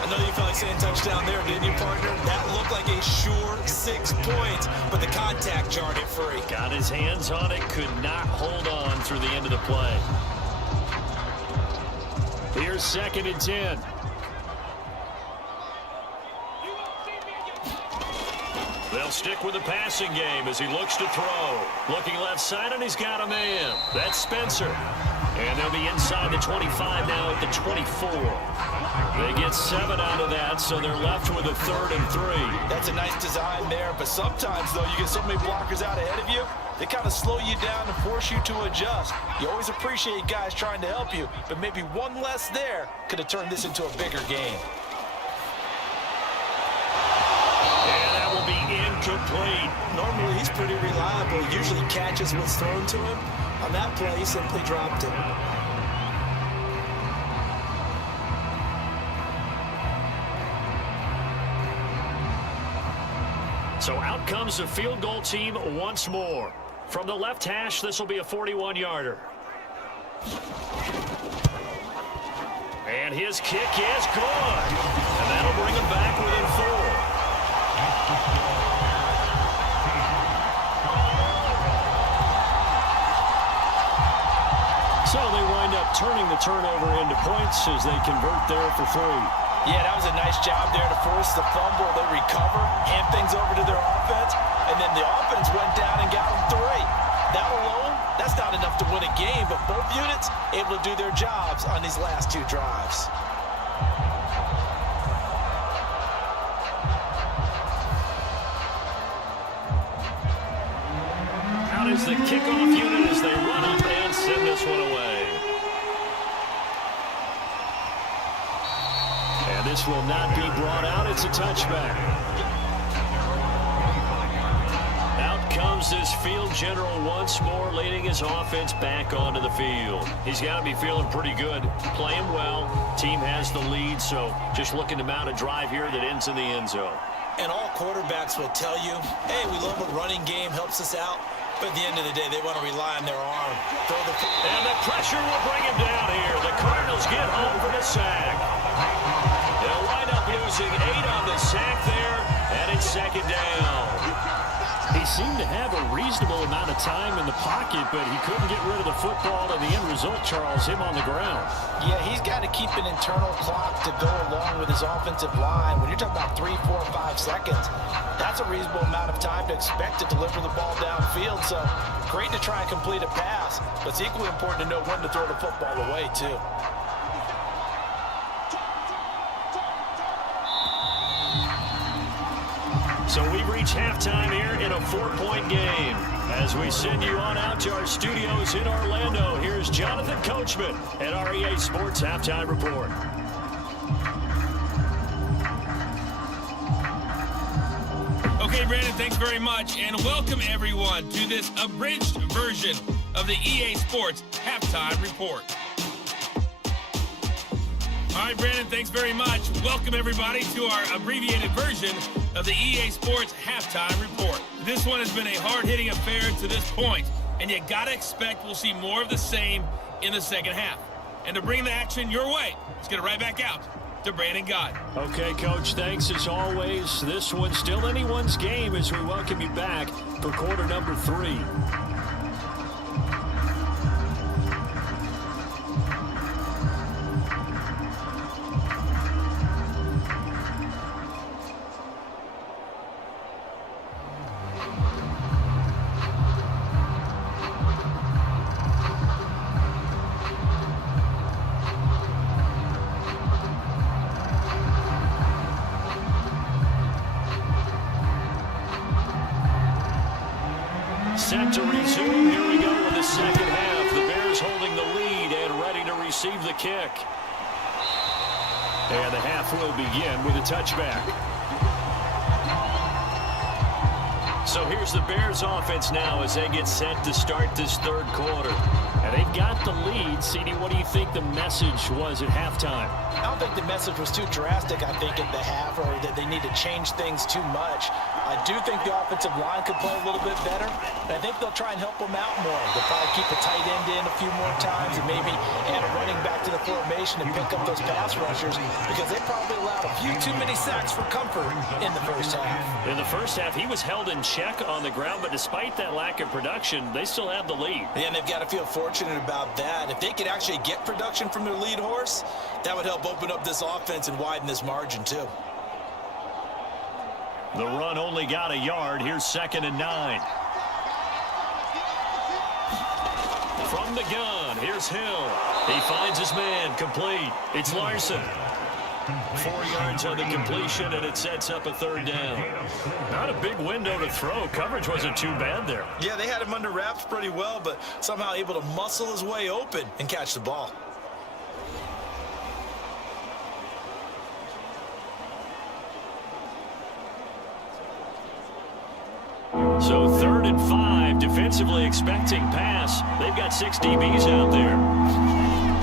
I know you felt like saying touchdown there, didn't you, partner? That looked like a sure 6 points, but the contact jarred it free. Got his hands on it, could not hold on through the end of the play. Here's 2nd and 10. They'll stick with the passing game as he looks to throw. Looking left side, and he's got a man. That's Spencer. And they'll be inside the 25 now at the 24. They get 7 out of that, so they're left with a 3rd and 3. That's a nice design there, but sometimes, though, you get so many blockers out ahead of you, they kind of slow you down and force you to adjust. You always appreciate guys trying to help you, but maybe one less there could have turned this into a bigger game. And that will be incomplete. Normally, he's pretty reliable. Usually catches what's thrown to him. On that play, he simply dropped it. So out comes the field goal team once more. From the left hash, this will be a 41-yarder. And his kick is good. And that'll bring him back within 4. So they wind up turning the turnover into points as they convert there for 3. Yeah, that was a nice job there to force the fumble. They recover, hand things over to their offense, and then the offense went down and got them 3. That alone, that's not enough to win a game, but both units able to do their jobs on these last 2 drives. Out is the kickoff unit as they run up and send this one away. And this will not be brought out. It's a touchback. Out comes this field general once more, leading his offense back onto the field. He's got to be feeling pretty good, playing well. Team has the lead, so just looking to mount a drive here that ends in the end zone. And all quarterbacks will tell you, hey, we love a running game, helps us out. But at the end of the day, they want to rely on their arm. And the pressure will bring him down here. The Cardinals get home for the sack. They'll wind up losing 8 on the sack there, and it's 2nd down. He seemed to have a reasonable amount of time in the pocket, but he couldn't get rid of the football, and the end result, Charles, him on the ground. Yeah, he's got to keep an internal clock to go along with his offensive line. When you're talking about 3, 4, 5 seconds, that's a reasonable amount of time to expect to deliver the ball downfield. So great to try and complete a pass, but it's equally important to know when to throw the football away, too. So we've reached halftime here in a 4-point game. As we send you on out to our studios in Orlando, here's Jonathan Coachman at REA Sports Halftime Report. Okay, Brandon, thanks very much, and welcome everyone to this abridged version of the EA Sports Halftime Report. All right, Brandon, thanks very much. Welcome everybody to our abbreviated version of the EA Sports Halftime Report. This one has been a hard-hitting affair to this point, and you gotta expect we'll see more of the same in the second half. And to bring the action your way, let's get it right back out to Brandon Gott. Okay, Coach, thanks as always. This one's still anyone's game as we welcome you back for quarter number 3. Set to resume. Here we go in the second half. The Bears holding the lead and ready to receive the kick. And the half will begin with a touchback. So here's the Bears offense now as they get set to start this third quarter. And they've got the lead. CD, what do you think the message was at halftime? I don't think the message was too drastic, I think, at the half, or that they need to change things too much. I do think the offensive line could play a little bit better, and I think they'll try and help them out more. They'll probably keep a tight end in a few more times and maybe add a running back to the formation and pick up those pass rushers, because they probably allowed a few too many sacks for comfort in the first half. In the first half, he was held in check on the ground, but despite that lack of production, they still have the lead. And they've got to feel fortunate about that. If they could actually get production from their lead horse, that would help open up this offense and widen this margin too. The run only got a yard. Here's 2nd and 9. From the gun, here's Hill. He finds his man, complete. It's Larson. 4 yards on the completion, and it sets up a 3rd down. Not a big window to throw. Coverage wasn't too bad there. Yeah, they had him under wraps pretty well, but somehow able to muscle his way open and catch the ball. So 3rd and 5, defensively expecting pass. They've got 6 DBs out there.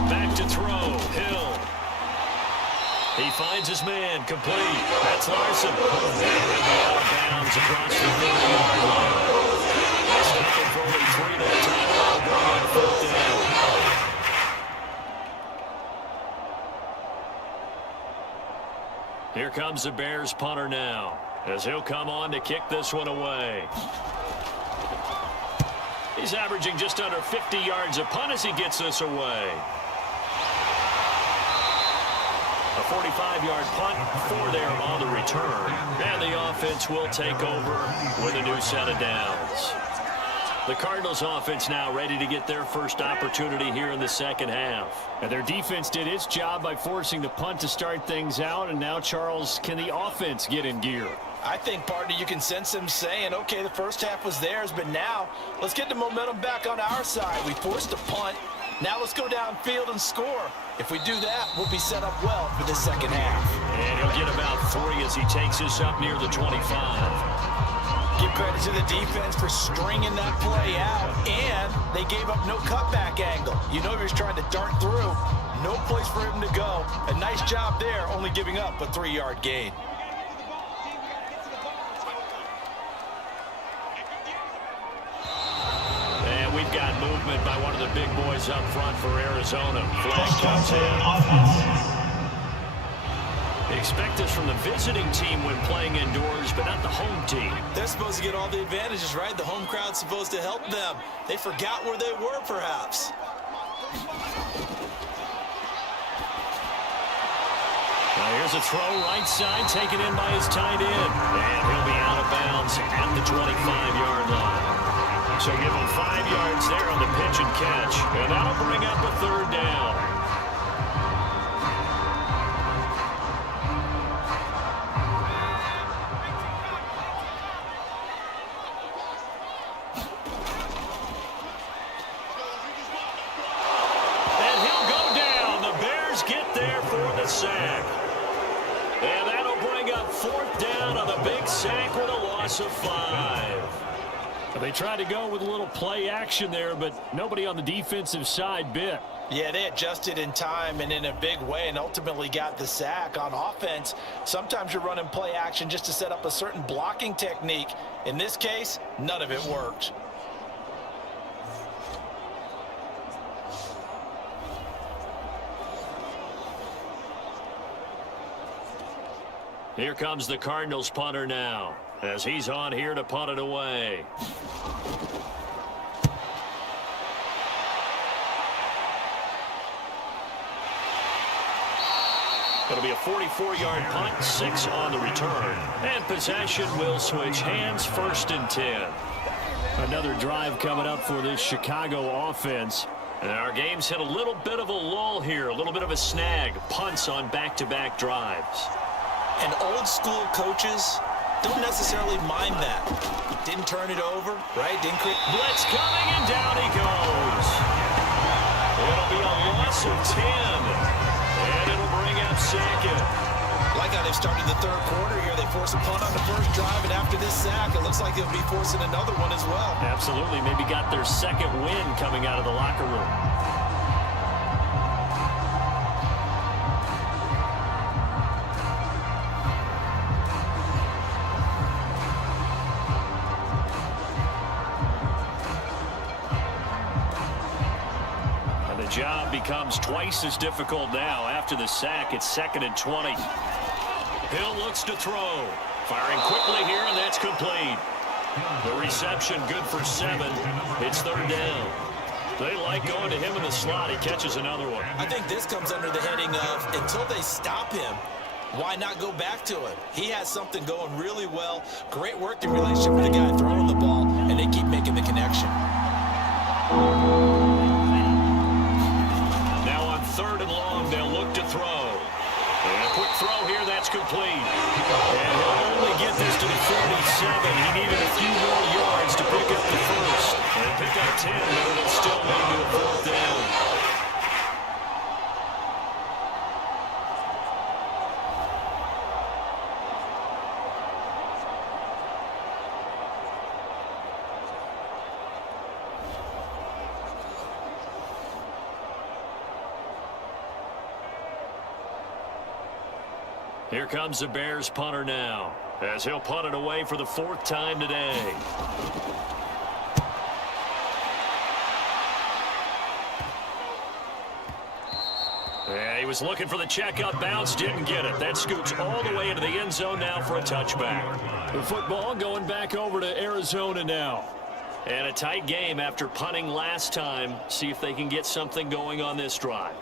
Back to throw, Hill. He finds his man, complete. That's Larson. And he'll be out of bounds across the 30-yard line. Stopping for only 3 that time. They'll bring up 4th down. Here comes the Bears punter now, as he'll come on to kick this one away. He's averaging just under 50 yards a punt as he gets this away. A 45-yard punt, 4 there on the return. And the offense will take over with a new set of downs. The Cardinals offense now ready to get their first opportunity here in the second half. And their defense did its job by forcing the punt to start things out. And now, Charles, can the offense get in gear? I think, partner, you can sense them saying, okay, the first half was theirs, but now let's get the momentum back on our side. We forced a punt. Now let's go downfield and score. If we do that, we'll be set up well for the second half. And he'll get about 3 as he takes us up near the 25. Give credit to the defense for stringing that play out, and they gave up no cutback angle. You know he was trying to dart through. No place for him to go. A nice job there, only giving up a 3-yard gain. And we've got movement by one of the big boys up front for Arizona. Flag comes in. Expect this from the visiting team when playing indoors, but not the home team. They're supposed to get all the advantages, right? The home crowd's supposed to help them. They forgot where they were, perhaps. Now here's a throw right side, taken in by his tight end. And he'll be out of bounds at the 25-yard line. So give him 5 yards there on the pitch and catch. And that'll bring up a 3rd down. Sack. And that'll bring up 4th down on the big sack with a loss of 5. They tried to go with a little play action there, but nobody on the defensive side bit. Yeah, they adjusted in time and in a big way and ultimately got the sack. On offense, sometimes you're running play action just to set up a certain blocking technique. In this case, none of it worked. Here comes the Cardinals punter now, as he's on here to punt it away. It'll be a 44-yard punt, 6 on the return. And possession will switch hands, 1st and 10. Another drive coming up for this Chicago offense. And our game's hit a little bit of a lull here, a little bit of a snag. Punts on back-to-back drives. And old-school coaches don't necessarily mind that. Didn't turn it over, right? Didn't create... Blitz coming, and down he goes. It'll be a loss of 10. And it'll bring up 2nd. Like how they've started the third quarter here. They force a punt on the first drive, and after this sack, it looks like they'll be forcing another one as well. Absolutely. Maybe got their second win coming out of the locker room. Job becomes twice as difficult now. After the sack, it's 2nd and 20. Hill looks to throw. Firing quickly here, and that's complete. The reception good for 7. It's 3rd down. They like going to him in the slot. He catches another one. I think this comes under the heading of until they stop him, why not go back to him? He has something going really well. Great working relationship with the guy throwing the ball, and they keep making the connection. 3rd and long, they'll look to throw. And a quick throw here, that's complete. And he'll only get this to the 47. He needed a few more yards to pick up the first. And pick up 10, but it'll still lead to a 4th down. Here comes the Bears punter now, as he'll punt it away for the 4th time today. Yeah, he was looking for the checkup bounce, didn't get it. That scoots all the way into the end zone now for a touchback. The football going back over to Arizona now. And a tight game after punting last time. See if they can get something going on this drive.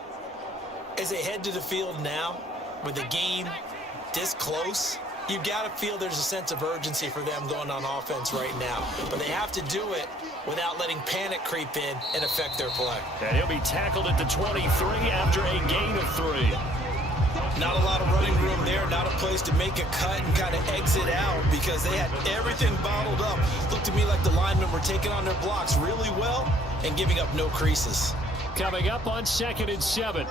As they head to the field now, with the game this close, you got to feel there's a sense of urgency for them going on offense right now. But they have to do it without letting panic creep in and affect their play. And he'll be tackled at the 23 after a gain of 3. Not a lot of running room there, not a place to make a cut and kind of exit out because they had everything bottled up. Looked to me like the linemen were taking on their blocks really well and giving up no creases. Coming up on 2nd and 7.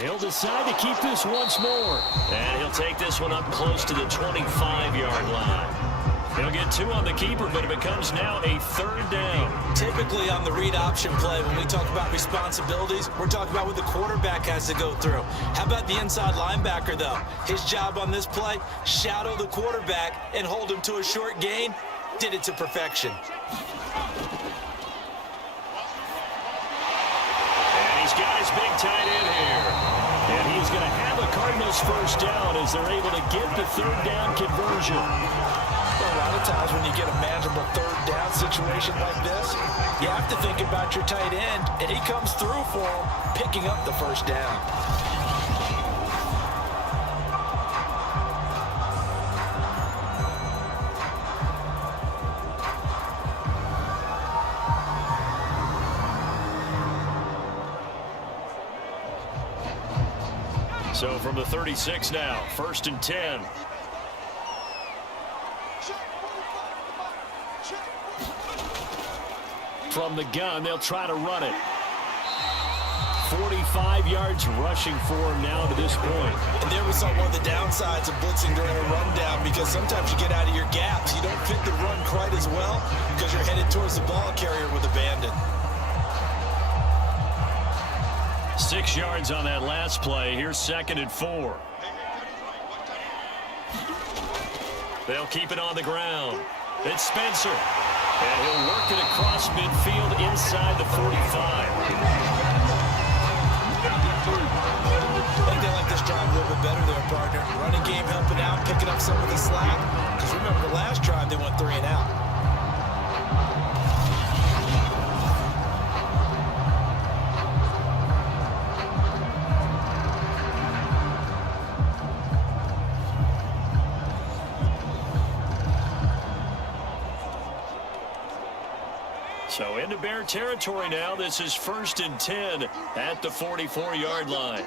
He'll decide to keep this once more. And he'll take this one up close to the 25-yard line. He'll get 2 on the keeper, but it becomes now a 3rd down. Typically on the read option play, when we talk about responsibilities, we're talking about what the quarterback has to go through. How about the inside linebacker, though? His job on this play, shadow the quarterback and hold him to a short gain. Did it to perfection. He's got his big tight end here. And he's going to have a Cardinals 1st down as they're able to get the 3rd down conversion. Well, a lot of times when you get a manageable 3rd down situation like this, you have to think about your tight end, and he comes through for him, picking up the 1st down. So from the 36 now, 1st and 10. From the gun, they'll try to run it. 45 yards rushing for him now to this point. And there we saw one of the downsides of blitzing during a rundown, because sometimes you get out of your gaps. You don't fit the run quite as well because you're headed towards the ball carrier with abandon. 6 yards on that last play. Here's 2nd and 4. They'll keep it on the ground. It's Spencer. And he'll work it across midfield inside the 45. I think they like this drive a little bit better there, partner. Running game helping out, picking up some of the slack. Because remember, the last drive they went 3 and out. So into Bear territory now. This is 1st and 10 at the 44-yard line.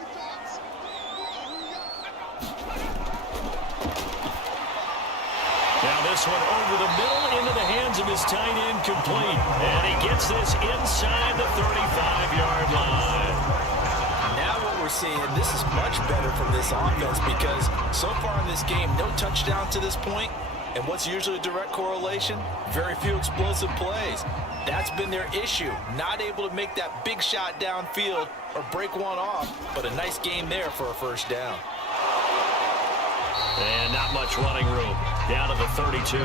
Now this one over the middle into the hands of his tight end, complete. And he gets this inside the 35-yard from this offense because so far in this game, no touchdown to this point. And what's usually a direct correlation? Very few explosive plays. That's been their issue. Not able to make that big shot downfield or break one off, but a nice game there for a first down. And not much running room. Down to the 32.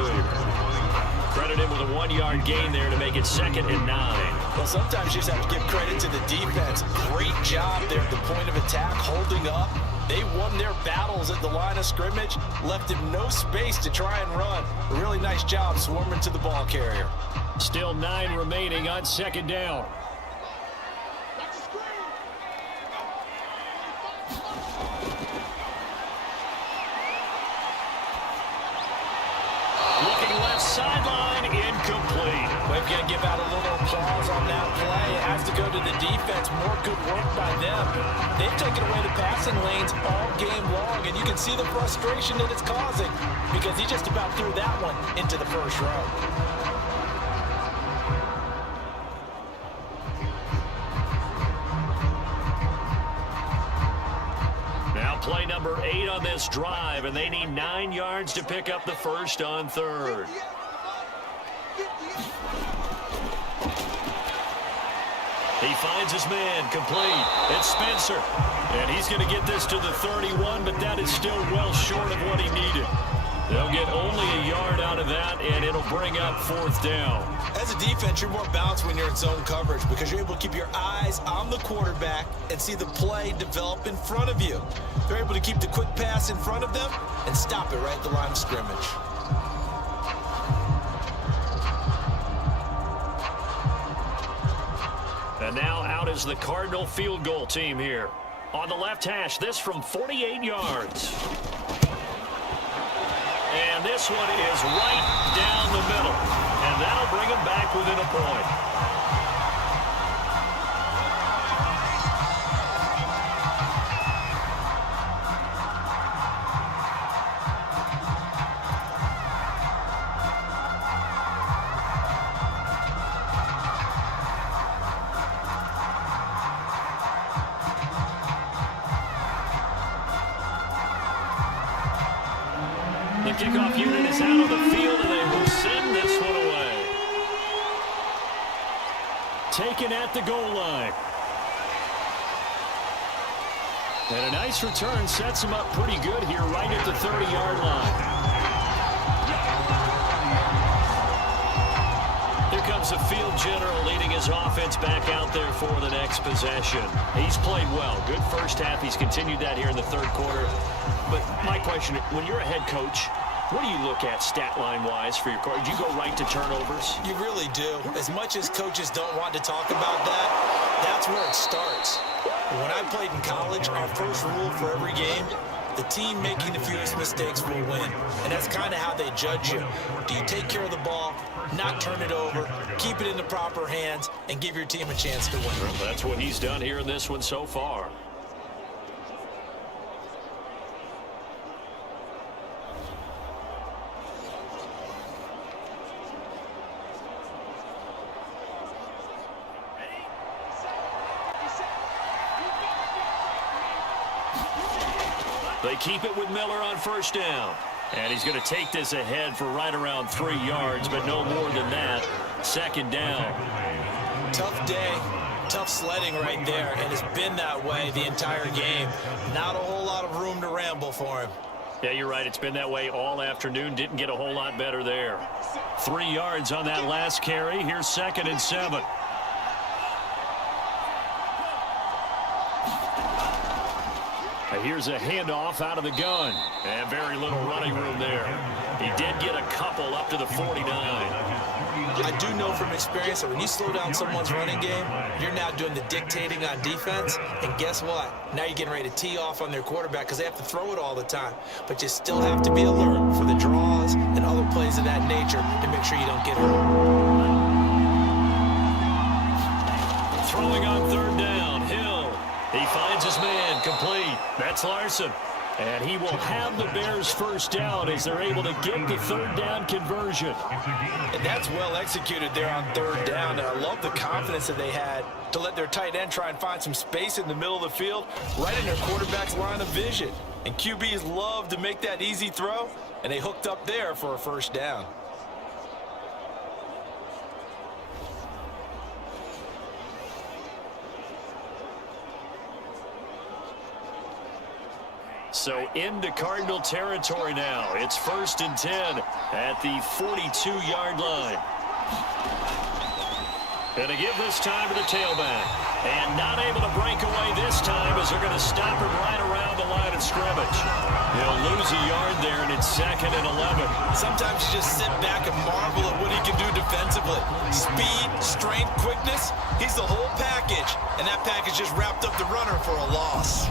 Credit him with a 1-yard gain there to make it 2nd and 9. Well, sometimes you just have to give credit to the defense. Great job there at the point of attack, holding up. They won their battles at the line of scrimmage, left him no space to try and run. A really nice job swarming to the ball carrier. Still 9 remaining on 2nd down. Looking left sideline, incomplete. We're going to give out a little applause on that play. It has to go to the defense. More good work by them. They've taken away the passing lanes all game long, and you can see the frustration that it's causing because he just about threw that one into the first row. Play number 8 on this drive, and they need 9 yards to pick up the first on 3rd. He finds his man, complete. It's Spencer, and he's going to get this to the 31, but that is still well short of what he needed. They'll get only a yard out of that, and it'll bring up 4th down. As a defense, you're more balanced when you're in zone coverage because you're able to keep your eyes on the quarterback and see the play develop in front of you. They're able to keep the quick pass in front of them and stop it right at the line of scrimmage. And now out is the Cardinal field goal team here. On the left hash, this from 48 yards. And this one is right down the middle. And that'll bring him back within a point. The kickoff unit is out on the field, and they will send this one away. Taken at the goal line. And a nice return sets him up pretty good here right at the 30-yard line. Here comes the field general leading his offense back out there for the next possession. He's played well. Good first half. He's continued that here in the 3rd quarter. But my question, when you're a head coach, what do you look at stat line-wise for your coach? Do you go right to turnovers? You really do. As much as coaches don't want to talk about that, that's where it starts. When I played in college, our first rule for every game, the team making the fewest mistakes will win. And that's kind of how they judge you. Do you take care of the ball, not turn it over, keep it in the proper hands, and give your team a chance to win? Well, that's what he's done here in this one so far. They keep it with Miller on first down. And he's going to take this ahead for right around 3 yards, but no more than that. 2nd down. Tough day, tough sledding right there, and it's been that way the entire game. Not a whole lot of room to ramble for him. Yeah, you're right. It's been that way all afternoon. Didn't get a whole lot better there. 3 yards on that last carry. Here's 2nd and 7. Here's a handoff out of the gun. And very little running room there. He did get a couple up to the 49. I do know from experience that when you slow down someone's running game, you're now doing the dictating on defense. And guess what? Now you're getting ready to tee off on their quarterback because they have to throw it all the time. But you still have to be alert for the draws and other plays of that nature to make sure you don't get hurt. Throwing on 3rd down. Hill. He finds his man, complete. That's Larson. And he will have the Bears first down as they're able to get the third down conversion. And that's well executed there on third down. And I love the confidence that they had to let their tight end try and find some space in the middle of the field, right in their quarterback's line of vision. And QBs love to make that easy throw, and they hooked up there for a first down. So into Cardinal territory now. It's 1st and 10 at the 42-yard line. Going to give this time to the tailback. And not able to break away this time as they're going to stop him right around the line of scrimmage. He'll lose a yard there, and it's 2nd and 11. Sometimes you just sit back and marvel at what he can do defensively. Speed, strength, quickness, he's the whole package. And that package just wrapped up the runner for a loss.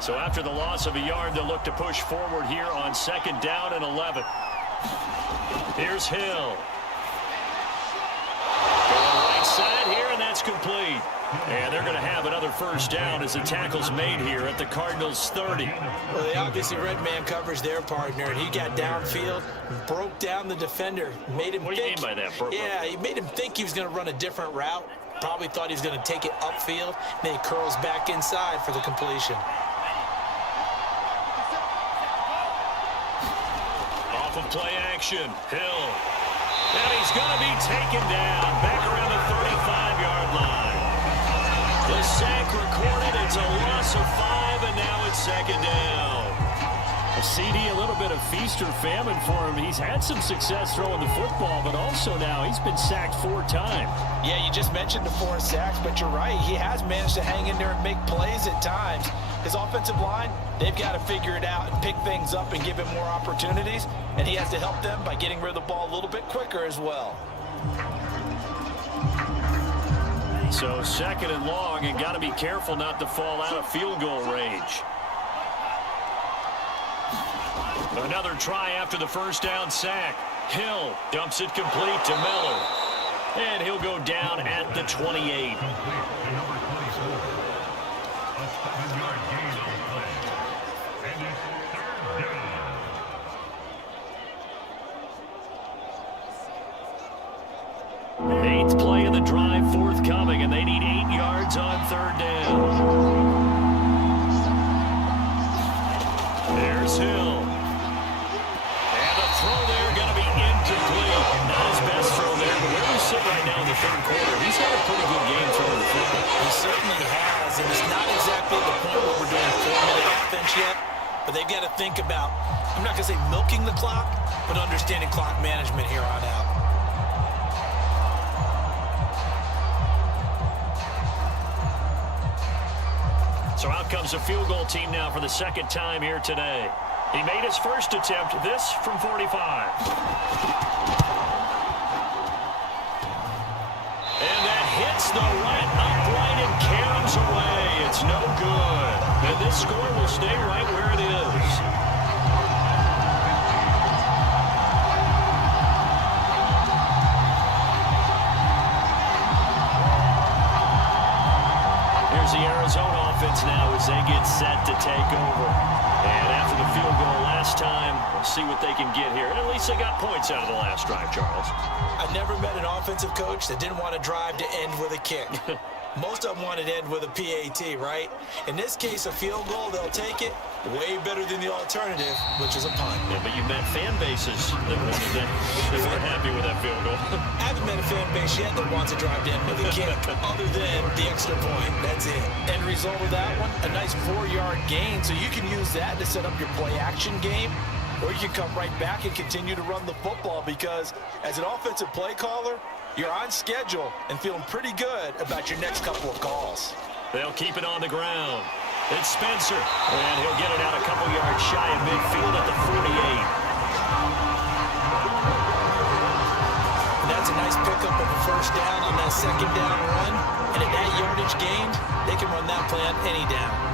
So after the loss of a yard, they'll look to push forward here on 2nd down and 11. Here's Hill. Going right side here, and that's complete. And they're going to have another first down as the tackle's made here at the Cardinals' 30. Well, they obviously red man coverage their partner, and he got downfield, broke down the defender, made him What do you mean by that, Burpo? Yeah, he made him think he was going to run a different route. Probably thought he was going to take it upfield. Then he curls back inside for the completion. Off of play action, Hill. And he's going to be taken down back around the 35-yard line. The sack recorded. It's a loss of 5, and now it's 2nd down. A CD, a little bit of feast or famine for him. He's had some success throwing the football, but also now he's been sacked 4 times. Yeah, you just mentioned the 4 sacks, but you're right. He has managed to hang in there and make plays at times. His offensive line, they've got to figure it out and pick things up and give him more opportunities, and he has to help them by getting rid of the ball a little bit quicker as well. So 2nd and long, and got to be careful not to fall out of field goal range. Another try after the first down sack. Hill dumps it complete to Miller. And he'll go down at the 28. Eighth play of the drive forthcoming, and they need 8 yards on 3rd down. There's Hill. And the throw there going to be incomplete. Not his best throw there, but where we sit right now in the 3rd quarter, he's had a pretty good game throwing the football. He certainly has, and it's not exactly the point where we're doing 4-minute offense yet, but they've got to think about, I'm not going to say milking the clock, but understanding clock management here on out. So out comes a field goal team now for the 2nd time here today. He made his first attempt, this from 45. And that hits the right upright and caroms away. It's no good. And this score will stay right where it is. Here's the Arizona offense now as they get set to take over. And after the field goal last time, we'll see what they can get here. And at least they got points out of the last drive, Charles. I've never met an offensive coach that didn't want to drive to end with a kick. Most of them wanted to end with a PAT, right? In this case, a field goal, they'll take it. Way better than the alternative, which is a punt. Yeah, but you met fan bases that weren't happy with that field goal. I haven't met a fan base yet that wants to drive to end with a kick, other than the extra point. That's it. End result of that one, a nice 4-yard gain, so you can use that to set up your play-action game, or you can come right back and continue to run the football, because as an offensive play caller, you're on schedule and feeling pretty good about your next couple of calls. They'll keep it on the ground. It's Spencer, and he'll get it out a couple yards shy of midfield at the 48. And that's a nice pickup of a first down on that second down run, and at that yardage gained, they can run that play on any down.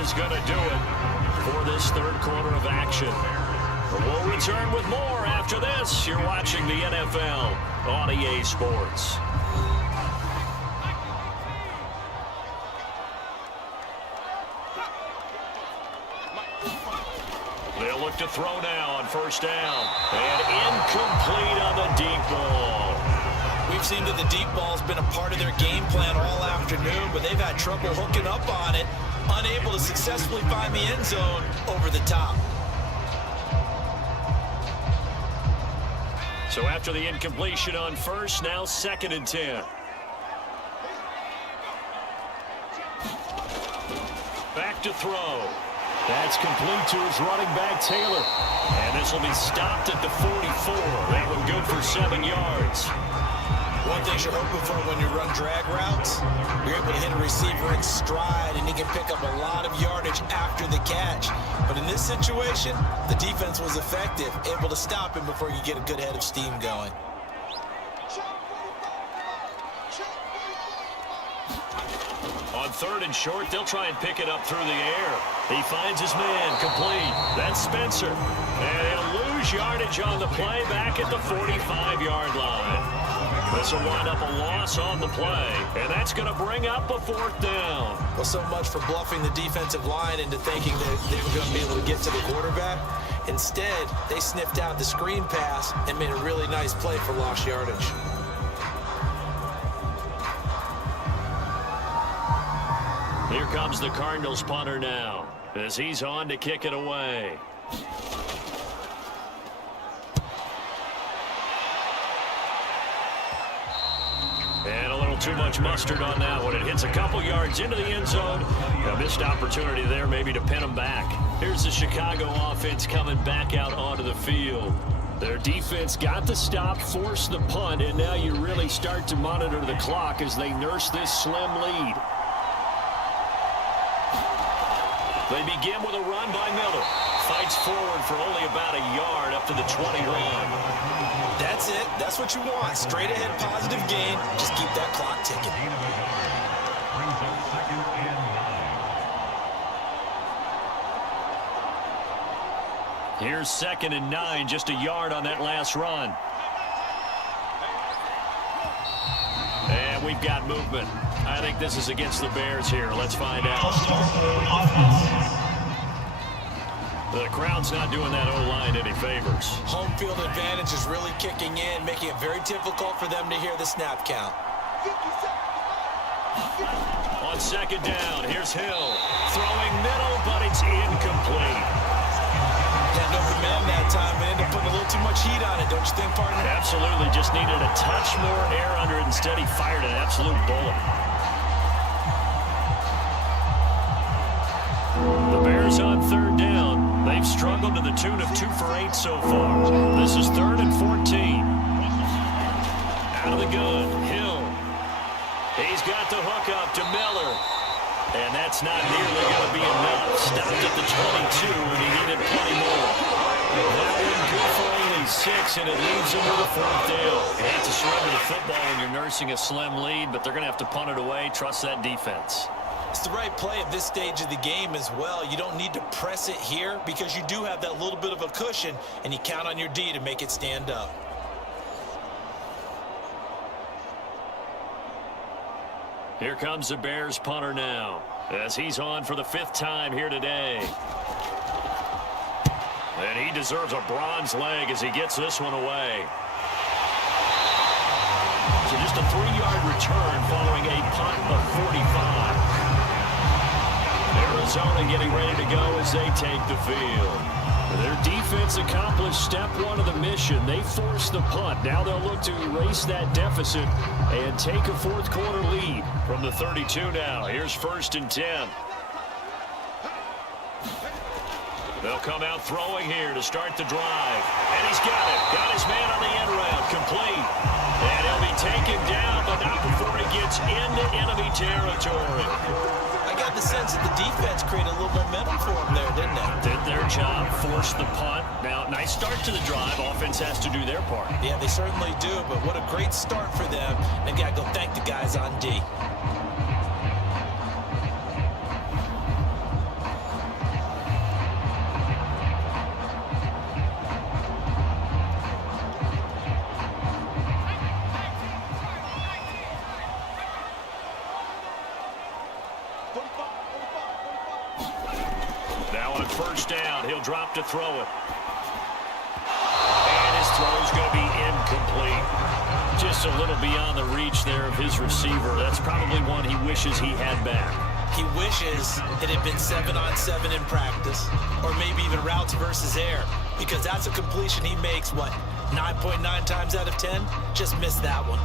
Is going to do it for this third quarter of action. We'll return with more after this. You're watching the NFL on EA Sports. They'll look to throw now on first down. And incomplete on the deep ball. We've seen that the deep ball's been a part of their game plan all afternoon, but they've had trouble hooking up on it. Unable to successfully find the end zone over the top. So after the incompletion on first, now 2nd and 10. Back to throw. That's complete to his running back, Taylor. And this will be stopped at the 44. That one good for 7 yards. One thing you're hoping for when you run drag routes, you're able to hit a receiver in stride, and he can pick up a lot of yardage after the catch. But in this situation, the defense was effective, able to stop him before you get a good head of steam going. On 3rd and short, they'll try and pick it up through the air. He finds his man, complete. That's Spencer. And he'll lose yardage on the play back at the 45-yard line. This will wind up a loss on the play, and that's going to bring up a 4th down. Well, so much for bluffing the defensive line into thinking that they were going to be able to get to the quarterback. Instead, they sniffed out the screen pass and made a really nice play for lost yardage. Here comes the Cardinals punter now, as he's on to kick it away. And a little too much mustard on that one. It hits a couple yards into the end zone. A missed opportunity there maybe to pin them back. Here's the Chicago offense coming back out onto the field. Their defense got the stop, forced the punt, and now you really start to monitor the clock as they nurse this slim lead. They begin with a run by Miller. Fights forward for only about a yard up to the 21. That's it. That's what you want. Straight ahead positive gain. Just keep that clock ticking. Brings up 2nd and 9. Here's 2nd and 9, just a yard on that last run. And we've got movement. I think this is against the Bears here. Let's find out. The crowd's not doing that O-line any favors. Home field advantage is really kicking in, making it very difficult for them to hear the snap count. On 2nd down, here's Hill. Throwing middle, but it's incomplete. Had no command that time and ended up putting a little too much heat on it, don't you think, partner? Absolutely, just needed a touch more air under it. Instead, he fired an absolute bullet. The Bears on 3rd down. They've struggled to the tune of 2 for 8 so far. This is 3rd and 14. Out of the gun, Hill. He's got the hook up to Miller. And that's not nearly going to be enough. Stopped at the 22, and he needed plenty more. That one good for only 6, and it leaves him with a 4th down. You hate to surrender the football when you're nursing a slim lead, but they're going to have to punt it away. Trust that defense. It's the right play at this stage of the game as well. You don't need to press it here because you do have that little bit of a cushion, and you count on your D to make it stand up. Here comes the Bears punter now, as he's on for the 5th time here today. And he deserves a bronze leg as he gets this one away. So just a 3-yard return following a punt of 45. Arizona getting ready to go as they take the field. Their defense accomplished step one of the mission. They forced the punt. Now they'll look to erase that deficit and take a fourth quarter lead from the 32 now. Here's 1st and 10. They'll come out throwing here to start the drive. And he's got it. Got his man on the end route. Complete. And he'll be taken down, but not before he gets into enemy territory. I got the sense that the defense created a little momentum for him there, didn't they? Did their job, forced the punt. Now, nice start to the drive. Offense has to do their part. Yeah, they certainly do, but what a great start for them. They've got to go thank the guys on D. Now on 1st down, he'll drop to throw it. And his throw's going to be incomplete. Just a little beyond the reach there of his receiver. That's probably one he wishes he had back. He wishes it had been 7-on-7 in practice, or maybe even routes versus air, because that's a completion he makes, what, 9.9 times out of 10? Just missed that one.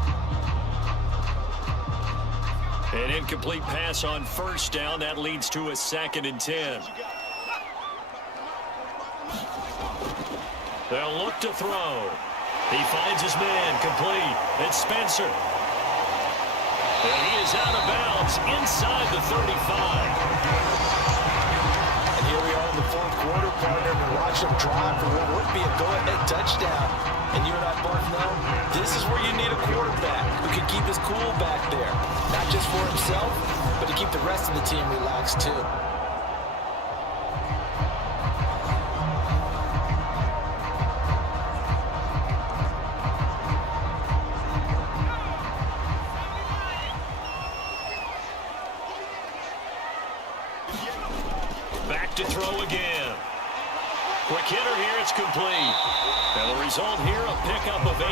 An incomplete pass on 1st down. That leads to a 2nd and 10. They'll look to throw. He finds his man. Complete. It's Spencer. And he is out of bounds inside the 35. And here we are in the 4th quarter, partner, and watch him drive for what would be a go-ahead touchdown. And you and I both know this is where you need a quarterback who can keep his cool back there. Not just for himself, but to keep the rest of the team relaxed too. Back to throw again. Quick hitter here, it's complete. And the result here, a pickup of 8.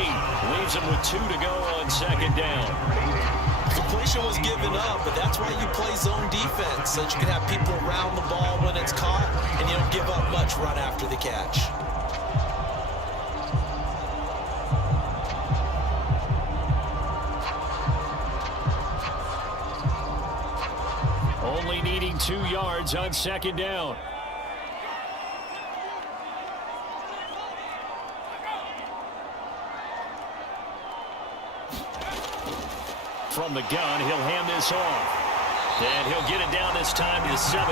Leaves him with 2 to go on 2nd down. Completion was given up, but that's why you play zone defense, so that you can have people around the ball when it's caught, and you don't give up much run after the catch. Only needing 2 yards on 2nd down. From the gun, he'll hand this off. And he'll get it down this time to the 17.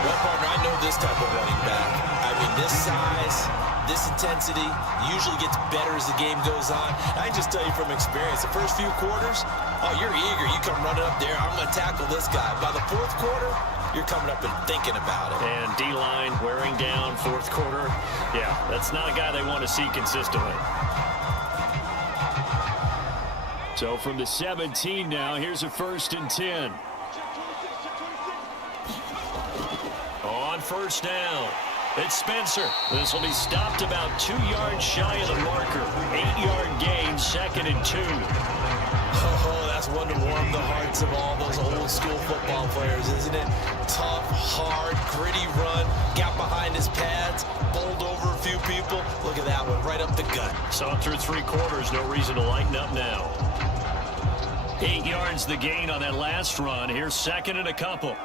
Well, partner, I know this type of running back. I mean, this size, this intensity usually gets better as the game goes on. I can just tell you from experience, the first few quarters, oh, you're eager. You come running up there, I'm going to tackle this guy. By the 4th quarter, you're coming up and thinking about it. And D-line wearing down 4th quarter. Yeah, that's not a guy they want to see consistently. So from the 17 now, here's a 1st and 10. On 1st down, it's Spencer. This will be stopped about 2 yards shy of the marker. 8-yard gain, 2nd and 2. Oh, that's one to warm the hearts of all those old school football players, isn't it? Tough, hard, gritty run, got behind his pads, bowled over a few people. Look at that one, right up the gut. Saw through 3 quarters, no reason to lighten up now. 8 yards the gain on that last run. Here's 2nd and a couple.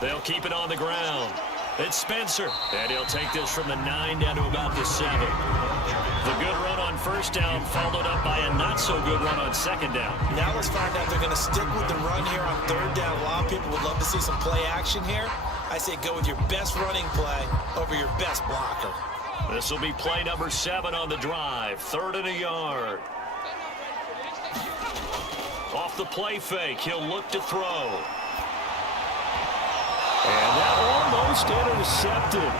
They'll keep it on the ground. It's Spencer. And he'll take this from the 9 down to about the 7. The good run on 1st down followed up by a not-so-good run on 2nd down. Now let's find out if they're going to stick with the run here on 3rd down. A lot of people would love to see some play action here. I say go with your best running play over your best blocker. This will be play number 7 on the drive. 3rd and a yard. Off the play fake, he'll look to throw. And that almost intercepted.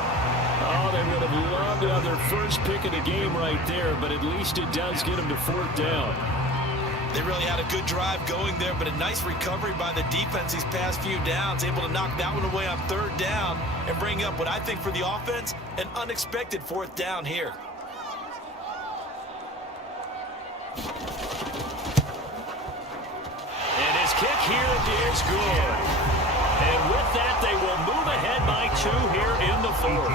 Oh, they would have loved to have their first pick of the game right there, but at least it does get them to 4th down. They really had a good drive going there, but a nice recovery by the defense these past few downs, able to knock that one away on 3rd down and bring up what I think for the offense, an unexpected 4th down here. here is good. And with that, they will move ahead by 2 here in the fourth.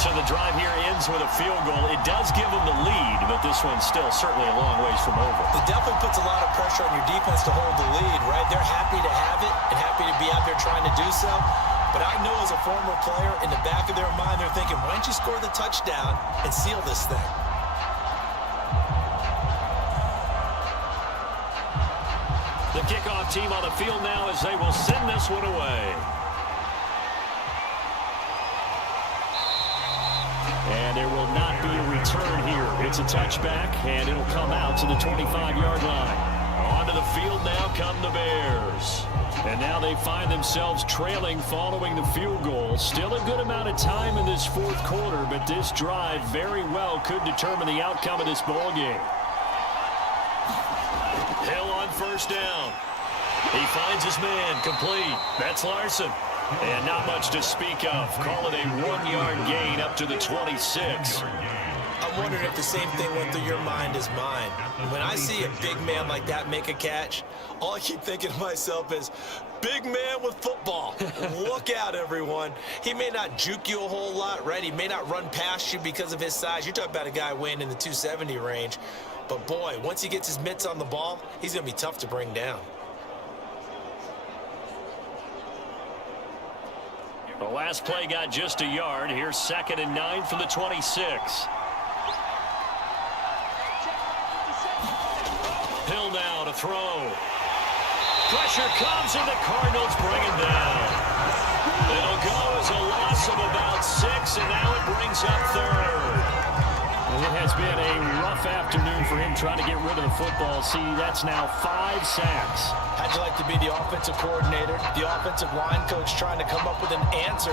So the drive here ends with a field goal. It does give them the lead, but this one's still certainly a long ways from over. It definitely puts a lot of pressure on your defense to hold the lead, right? They're happy to have it and happy to be out there trying to do so. But I know as a former player, in the back of their mind, they're thinking, why don't you score the touchdown and seal this thing? The kickoff team on the field now as they will send this one away. And there will not be a return here. It's a touchback, and it'll come out to the 25-yard line. Onto the field now come the Bears. And now they find themselves trailing following the field goal. Still a good amount of time in this fourth quarter, but this drive very well could determine the outcome of this ball game. Hill on first down. He finds his man, complete. That's Larson. And not much to speak of. Call it a 1-yard gain up to the 26. I'm wondering if the same thing went through your mind as mine. When I see a big man like that make a catch, all I keep thinking to myself is, big man with football. Look out, everyone. He may not juke you a whole lot, right? He may not run past you because of his size. You're talking about a guy weighing in the 270 range. But, boy, once he gets his mitts on the ball, he's going to be tough to bring down. The last play got just a yard. Here's 2nd and 9 from the 26. Hill now to throw. Pressure comes, and the Cardinals bring him down. It'll go as a loss of about 6, and now it brings up 3rd. It has been a rough afternoon for him trying to get rid of the football. See, that's now 5 sacks. How'd you like to be the offensive coordinator, the offensive line coach trying to come up with an answer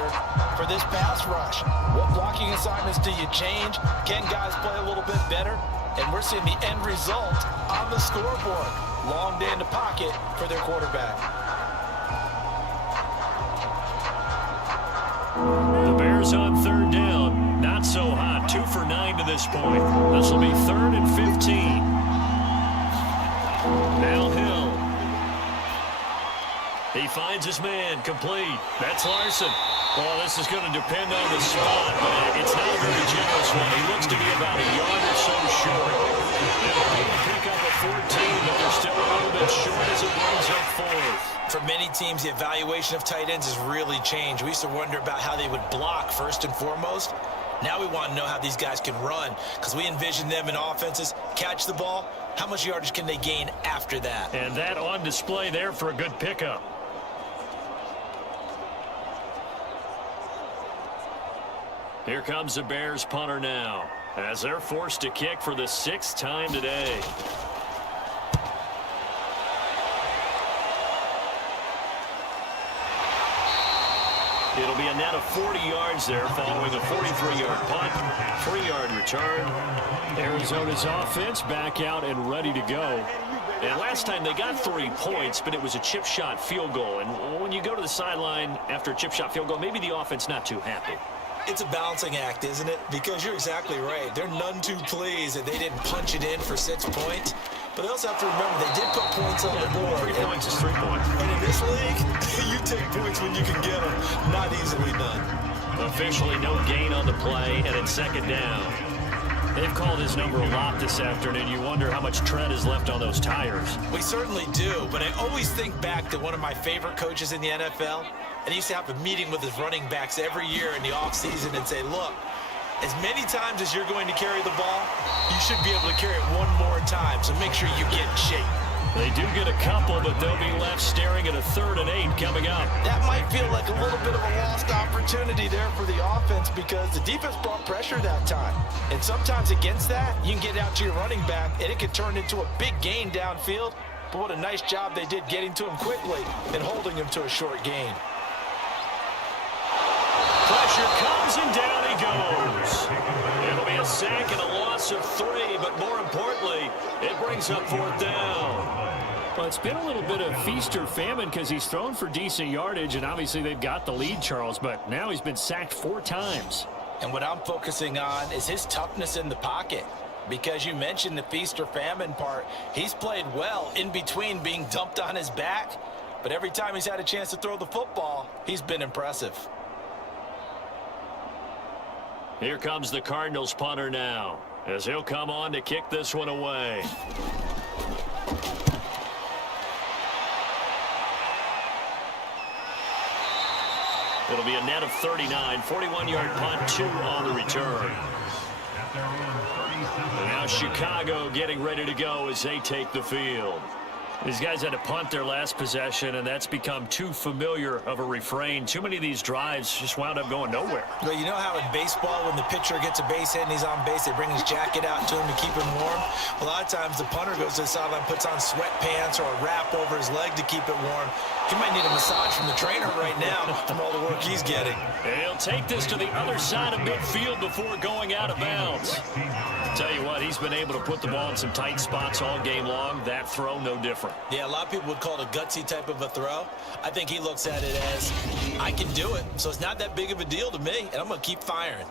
for this pass rush? What blocking assignments do you change? Can guys play a little bit better? And we're seeing the end result on the scoreboard. Long day in the pocket for their quarterback. The Bears on 3rd down. Not so hot. 2 for 9 to this point. This will be 3rd and 15. Now Hill. He finds his man, complete. That's Larson. Well, this is going to depend on the spot, but it's not a very generous one. He looks to be about a yard or so short. They'll pick up a 14, but they're still a little bit short as it brings up 4th. For many teams, the evaluation of tight ends has really changed. We used to wonder about how they would block first and foremost. Now we want to know how these guys can run, because we envision them in offenses catch the ball. How much yardage can they gain after that? And that on display there for a good pickup. Here comes the Bears punter now, as they're forced to kick for the 6th time today. It'll be a net of 40 yards there following a 43-yard punt, 3-yard return. Arizona's offense back out and ready to go. And last time they got 3 points, but it was a chip shot field goal. And when you go to the sideline after a chip shot field goal, maybe the offense not too happy. It's a balancing act, isn't it? Because you're exactly right. They're none too pleased that they didn't punch it in for 6 points. But they also have to remember they did put points on the board. 3 points is 3 points. And in this league, you take points when you can get them. Not easily done. Officially no gain on the play, and it's 2nd down. They've called his number a lot this afternoon. You wonder how much tread is left on those tires. We certainly do, but I always think back to one of my favorite coaches in the NFL, and he used to have a meeting with his running backs every year in the offseason and say, look, as many times as you're going to carry the ball, you should be able to carry it one more time, so make sure you get in shape. They do get a couple, but they'll be left staring at a 3rd and 8 coming up. That might feel like a little bit of a lost opportunity there for the offense because the defense brought pressure that time. And sometimes against that, you can get out to your running back, and it can turn into a big gain downfield. But what a nice job they did getting to him quickly and holding him to a short gain. Pressure comes, and down he goes. It'll be a sack and a loss of 3, but more importantly, it brings up 4th down. Well, it's been a little bit of feast or famine because he's thrown for decent yardage, and obviously they've got the lead, Charles, but now he's been sacked 4 times. And what I'm focusing on is his toughness in the pocket. Because you mentioned the feast or famine part. He's played well in between being dumped on his back. But every time he's had a chance to throw the football, he's been impressive. Here comes the Cardinals punter now, as he'll come on to kick this one away. It'll be a net of 39, 41-yard punt, 2 on the return. And now Chicago getting ready to go as they take the field. These guys had to punt their last possession, and that's become too familiar of a refrain. Too many of these drives just wound up going nowhere. Well, you know how in baseball, when the pitcher gets a base hit and he's on base, they bring his jacket out to him to keep him warm? A lot of times the punter goes to the sideline, puts on sweatpants or a wrap over his leg to keep it warm. He might need a massage from the trainer right now from all the work he's getting. And he'll take this to the other side of midfield before going out of bounds. Tell you what, he's been able to put the ball in some tight spots all game long. That throw, no different. Yeah, a lot of people would call it a gutsy type of a throw. I think he looks at it as, I can do it, so it's not that big of a deal to me, and I'm going to keep firing.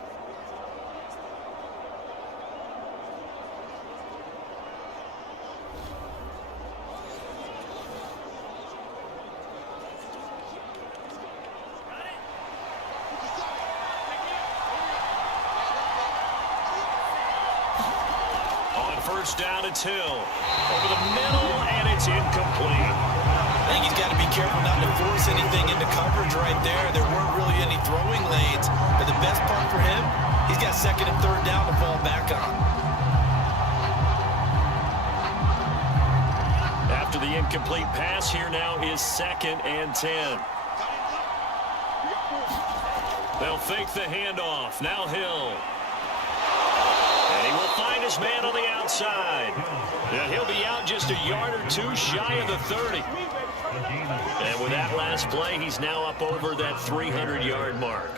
First down, it's Hill. Over the middle, and it's incomplete. I think he's got to be careful not to force anything into coverage right there. There weren't really any throwing lanes. But the best part for him, he's got second and third down to fall back on. After the incomplete pass, here now is 2nd and 10. They'll fake the handoff. Now Hill. He will find his man on the outside. And he'll be out just a yard or two shy of the 30. And with that last play, he's now up over that 300-yard mark.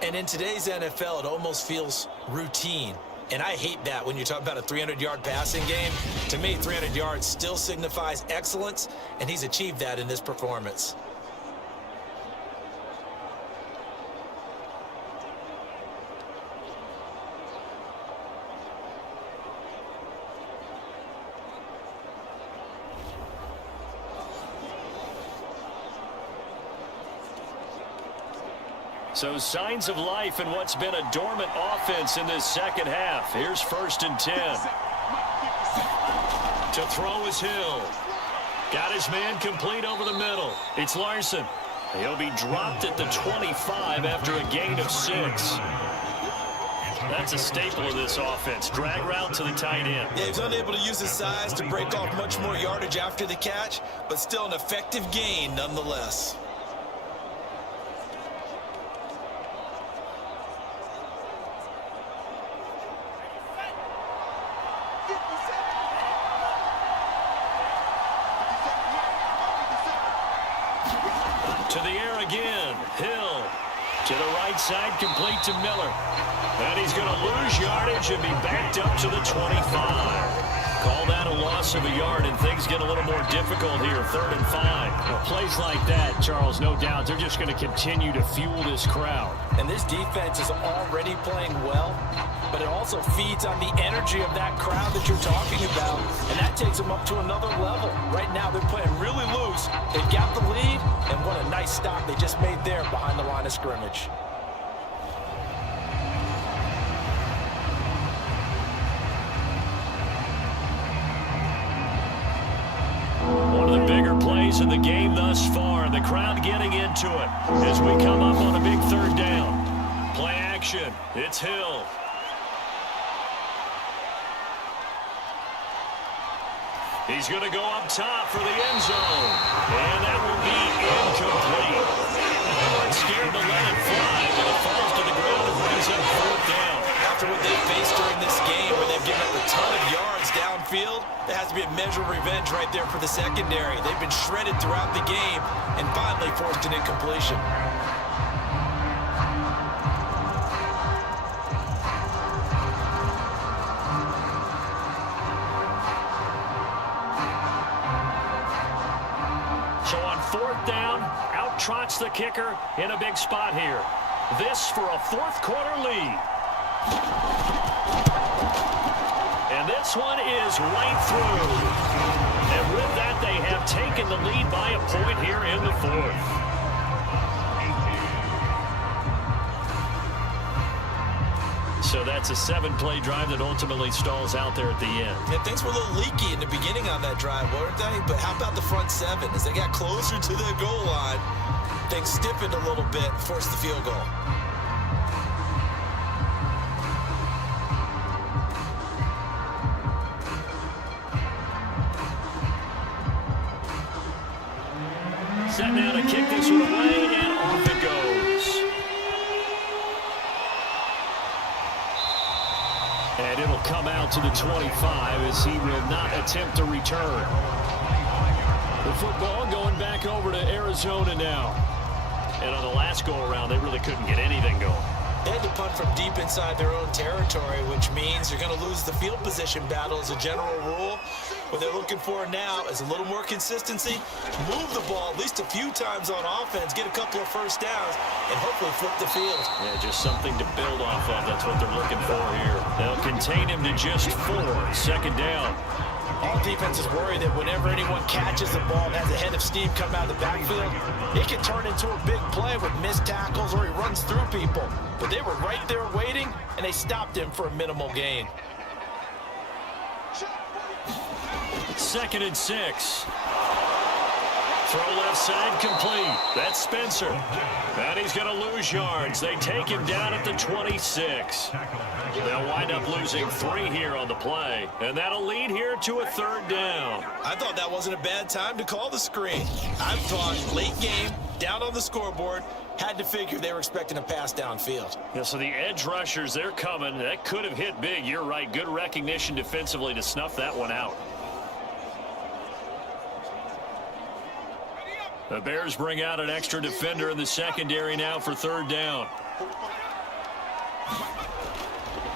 And in today's NFL, it almost feels routine. And I hate that when you talk about a 300-yard passing game. To me, 300 yards still signifies excellence, and he's achieved that in this performance. So signs of life in what's been a dormant offense in this second half. Here's 1st and 10. To throw is Hill. Got his man complete over the middle. It's Larson. He'll be dropped at the 25 after a gain of 6. That's a staple of this offense. Drag route to the tight end. Yeah, he's unable to use his size to break off much more yardage after the catch, but still an effective gain nonetheless. To the air again. Hill to the right side, complete to Miller. And he's going to lose yardage and be backed up to the 25. Call that a loss of a yard, and things get a little more difficult here. 3rd and 5. Well, plays like that, Charles, no doubt, they're just going to continue to fuel this crowd. And this defense is already playing well, but it also feeds on the energy of that crowd that you're talking about, and that takes them up to another level. Right now, they're playing really loose. They've got the lead, and what a nice stop they just made there behind the line of scrimmage. One of the bigger plays in the game thus far. The crowd getting into it as we come up on a big 3rd down. Play action. It's Hill. He's going to go up top for the end zone. And that will be incomplete. They weren't scared to let it fly, but it falls to the ground and brings up 4th down. After what they faced during this game where they've given up a ton of yards downfield, there has to be a measure of revenge right there for the secondary. They've been shredded throughout the game and finally forced an incompletion. So on 4th down, out trots the kicker in a big spot here. This for a 4th quarter lead. And this one is right through. And with that, they have taken the lead by a point here in the fourth. So that's a 7-play drive that ultimately stalls out there at the end. Yeah, things were a little leaky in the beginning on that drive, weren't they? But how about the front seven? As they got closer to the goal line, things stiffened a little bit, forced the field goal. Set now to kick this one away, and off it goes. And it'll come out to the 25 as he will not attempt to return. The football going back over to Arizona now. And on the last go-around, they really couldn't get anything going. They had to punt from deep inside their own territory, which means you're going to lose the field position battle as a general rule. What they're looking for now is a little more consistency, move the ball at least a few times on offense, get a couple of first downs, and hopefully flip the field. Yeah, just something to build off of. That's what they're looking for here. They'll contain him to just 4. Second down. All defenses worry that whenever anyone catches the ball and has a head of steam come out of the backfield, it can turn into a big play with missed tackles or he runs through people. But they were right there waiting, and they stopped him for a minimal gain. 2nd and 6. Throw left side complete. That's Spencer. And he's going to lose yards. They take him down at the 26. They'll wind up losing 3 here on the play. And that'll lead here to a 3rd down. I thought that wasn't a bad time to call the screen. I've thought late game, down on the scoreboard, had to figure they were expecting a pass downfield. Yeah, so the edge rushers, they're coming. That could have hit big. You're right. Good recognition defensively to snuff that one out. The Bears bring out an extra defender in the secondary now for 3rd down.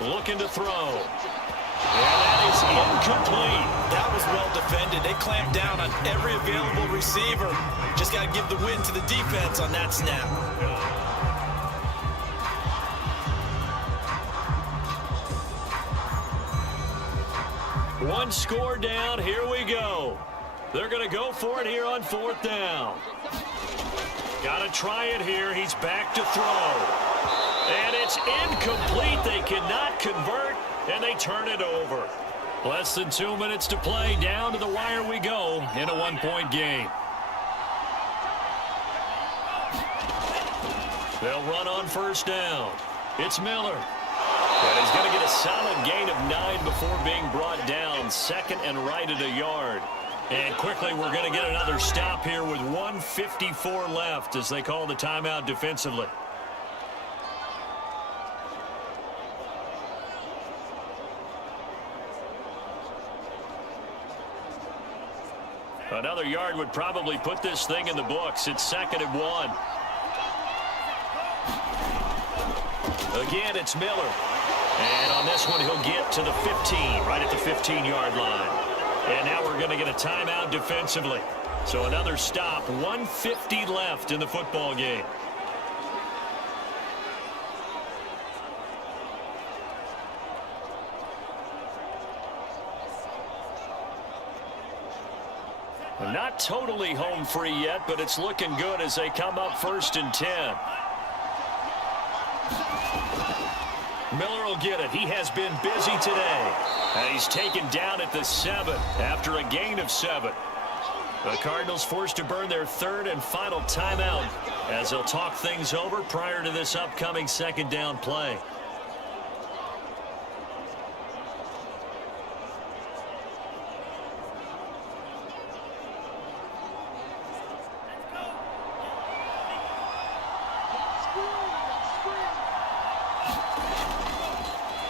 Looking to throw. And that is incomplete. That was well defended. They clamped down on every available receiver. Just got to give the win to the defense on that snap. One score down. Here we go. They're going to go for it here on 4th down. Got to try it here. He's back to throw. And it's incomplete. They cannot convert, and they turn it over. Less than 2 minutes to play. Down to the wire we go in a 1-point game. They'll run on 1st down. It's Miller. And he's going to get a solid gain of 9 before being brought down. 2nd and right at a yard. And quickly, we're going to get another stop here with 1:54 left as they call the timeout defensively. Another yard would probably put this thing in the books. It's 2nd and 1. Again, it's Miller. And on this one, he'll get to the 15, right at the 15-yard line. And now we're going to get a timeout defensively. So another stop, 1:50 left in the football game. Not totally home free yet, but it's looking good as they come up 1st and 10. Miller will get it. He has been busy today. And he's taken down at the 7 after a gain of 7. The Cardinals forced to burn their 3rd and final timeout as they'll talk things over prior to this upcoming 2nd down play.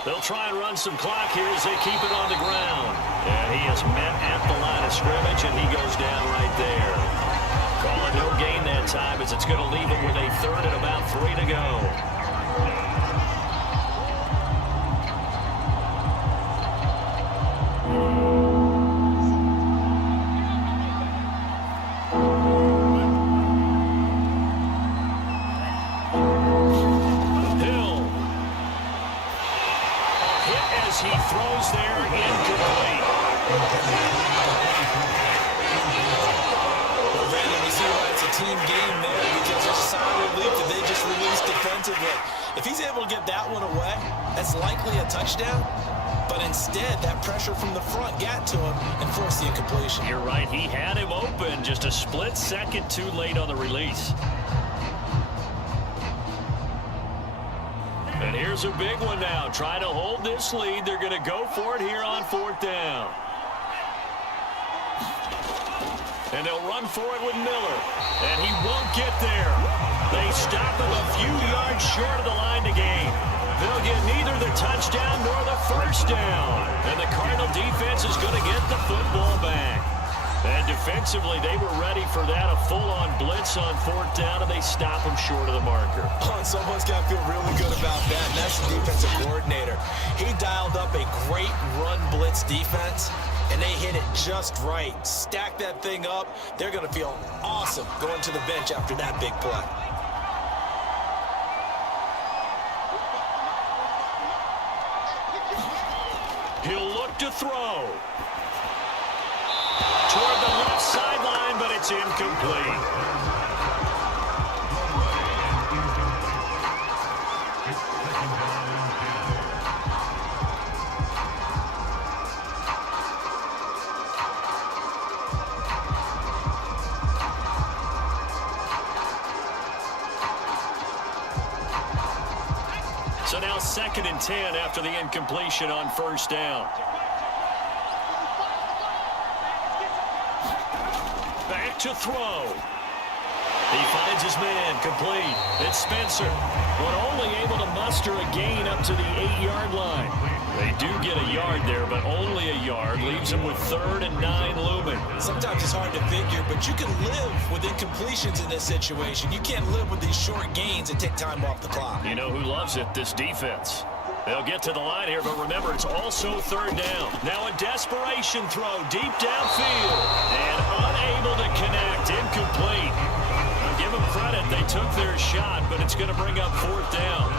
They'll try and run some clock here as they keep it on the ground. And he is met at the line of scrimmage, and he goes down right there. Call it no gain that time as it's going to leave him with a 3rd and about 3 to go. as he throws there, incomplete. Well, Brandon, we see why it's a team game there, because there's a sign of relief that they just released defensively. If he's able to get that one away, that's likely a touchdown. But instead, that pressure from the front got to him and forced the incompletion. You're right. He had him open, just a split second too late on the release. And here's a big one now. Trying to hold this lead. They're going to go for it here on 4th down. And they'll run for it with Miller. And he won't get there. They stop him a few yards short of the line to gain. They'll get neither the touchdown nor the first down. And the Cardinal defense is going to get the football back. And defensively, they were ready for that, a full-on blitz on 4th down, and they stop him short of the marker. Oh, and someone's got to feel really good about that, and that's the defensive coordinator. He dialed up a great run blitz defense, and they hit it just right. Stack that thing up. They're going to feel awesome going to the bench after that big play. He'll look to throw. Toward the left sideline, but it's incomplete. So now 2nd and 10 after the incompletion on 1st down. Back to throw. He finds his man, complete. It's Spencer, but only able to muster a gain up to the 8-yard line. They do get a yard there, but only a yard. Leaves him with 3rd and 9 looming. Sometimes it's hard to figure, but you can live with incompletions in this situation. You can't live with these short gains and take time off the clock. You know who loves it? This defense. They'll get to the line here, but remember, it's also 3rd down. Now a desperation throw deep downfield, and unable to connect, incomplete. I'll give them credit. They took their shot, but it's going to bring up 4th down.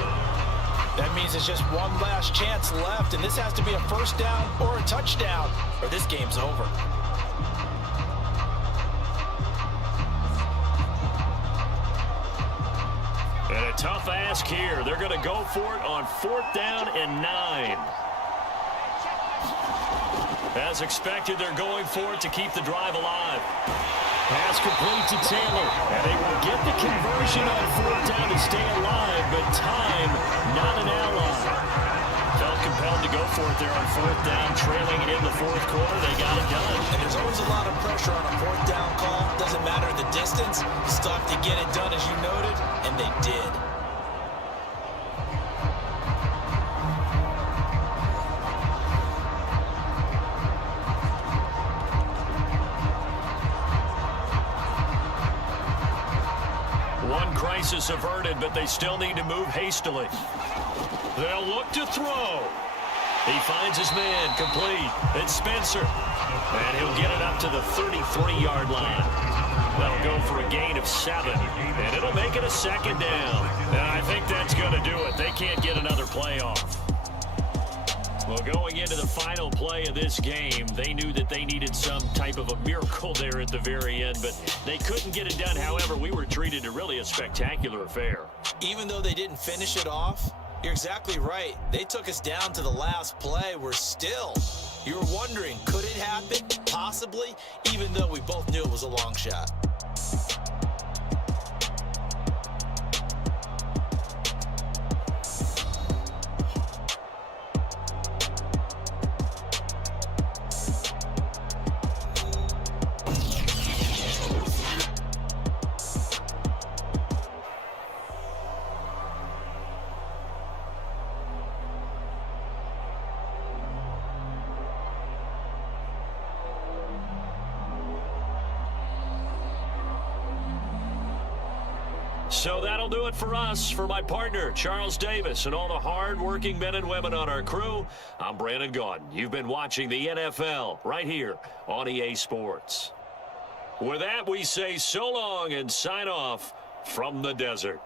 That means it's just one last chance left, and this has to be a 1st down or a touchdown, or this game's over. And a tough ask here. They're going to go for it on 4th down and 9. As expected, they're going for it to keep the drive alive. Pass complete to Taylor. And they will get the conversion on 4th down to stay alive, but time not an ally. Felt compelled to go for it there on 4th down, trailing it in the 4th quarter. They got it done. And there's always a lot of pressure on a 4th down call. Doesn't matter the distance. You still have to get it done, as you noted, and they did. One crisis averted, but they still need to move hastily. They'll look to throw. He finds his man, complete. It's Spencer. And he'll get it up to the 33-yard line. That'll go for a gain of 7. And it'll make it a 2nd down. And I think that's going to do it. They can't get another play off. Well, going into the final play of this game, they knew that they needed some type of a miracle there at the very end, but they couldn't get it done. However, we were treated to really a spectacular affair. Even though they didn't finish it off, you're exactly right. They took us down to the last play. We're still, you're wondering, could it happen? Possibly, even though we both knew it was a long shot. So that'll do it for us. For my partner, Charles Davis, and all the hard-working men and women on our crew, I'm Brandon Gaudin. You've been watching the NFL right here on EA Sports. With that, we say so long and sign off from the desert.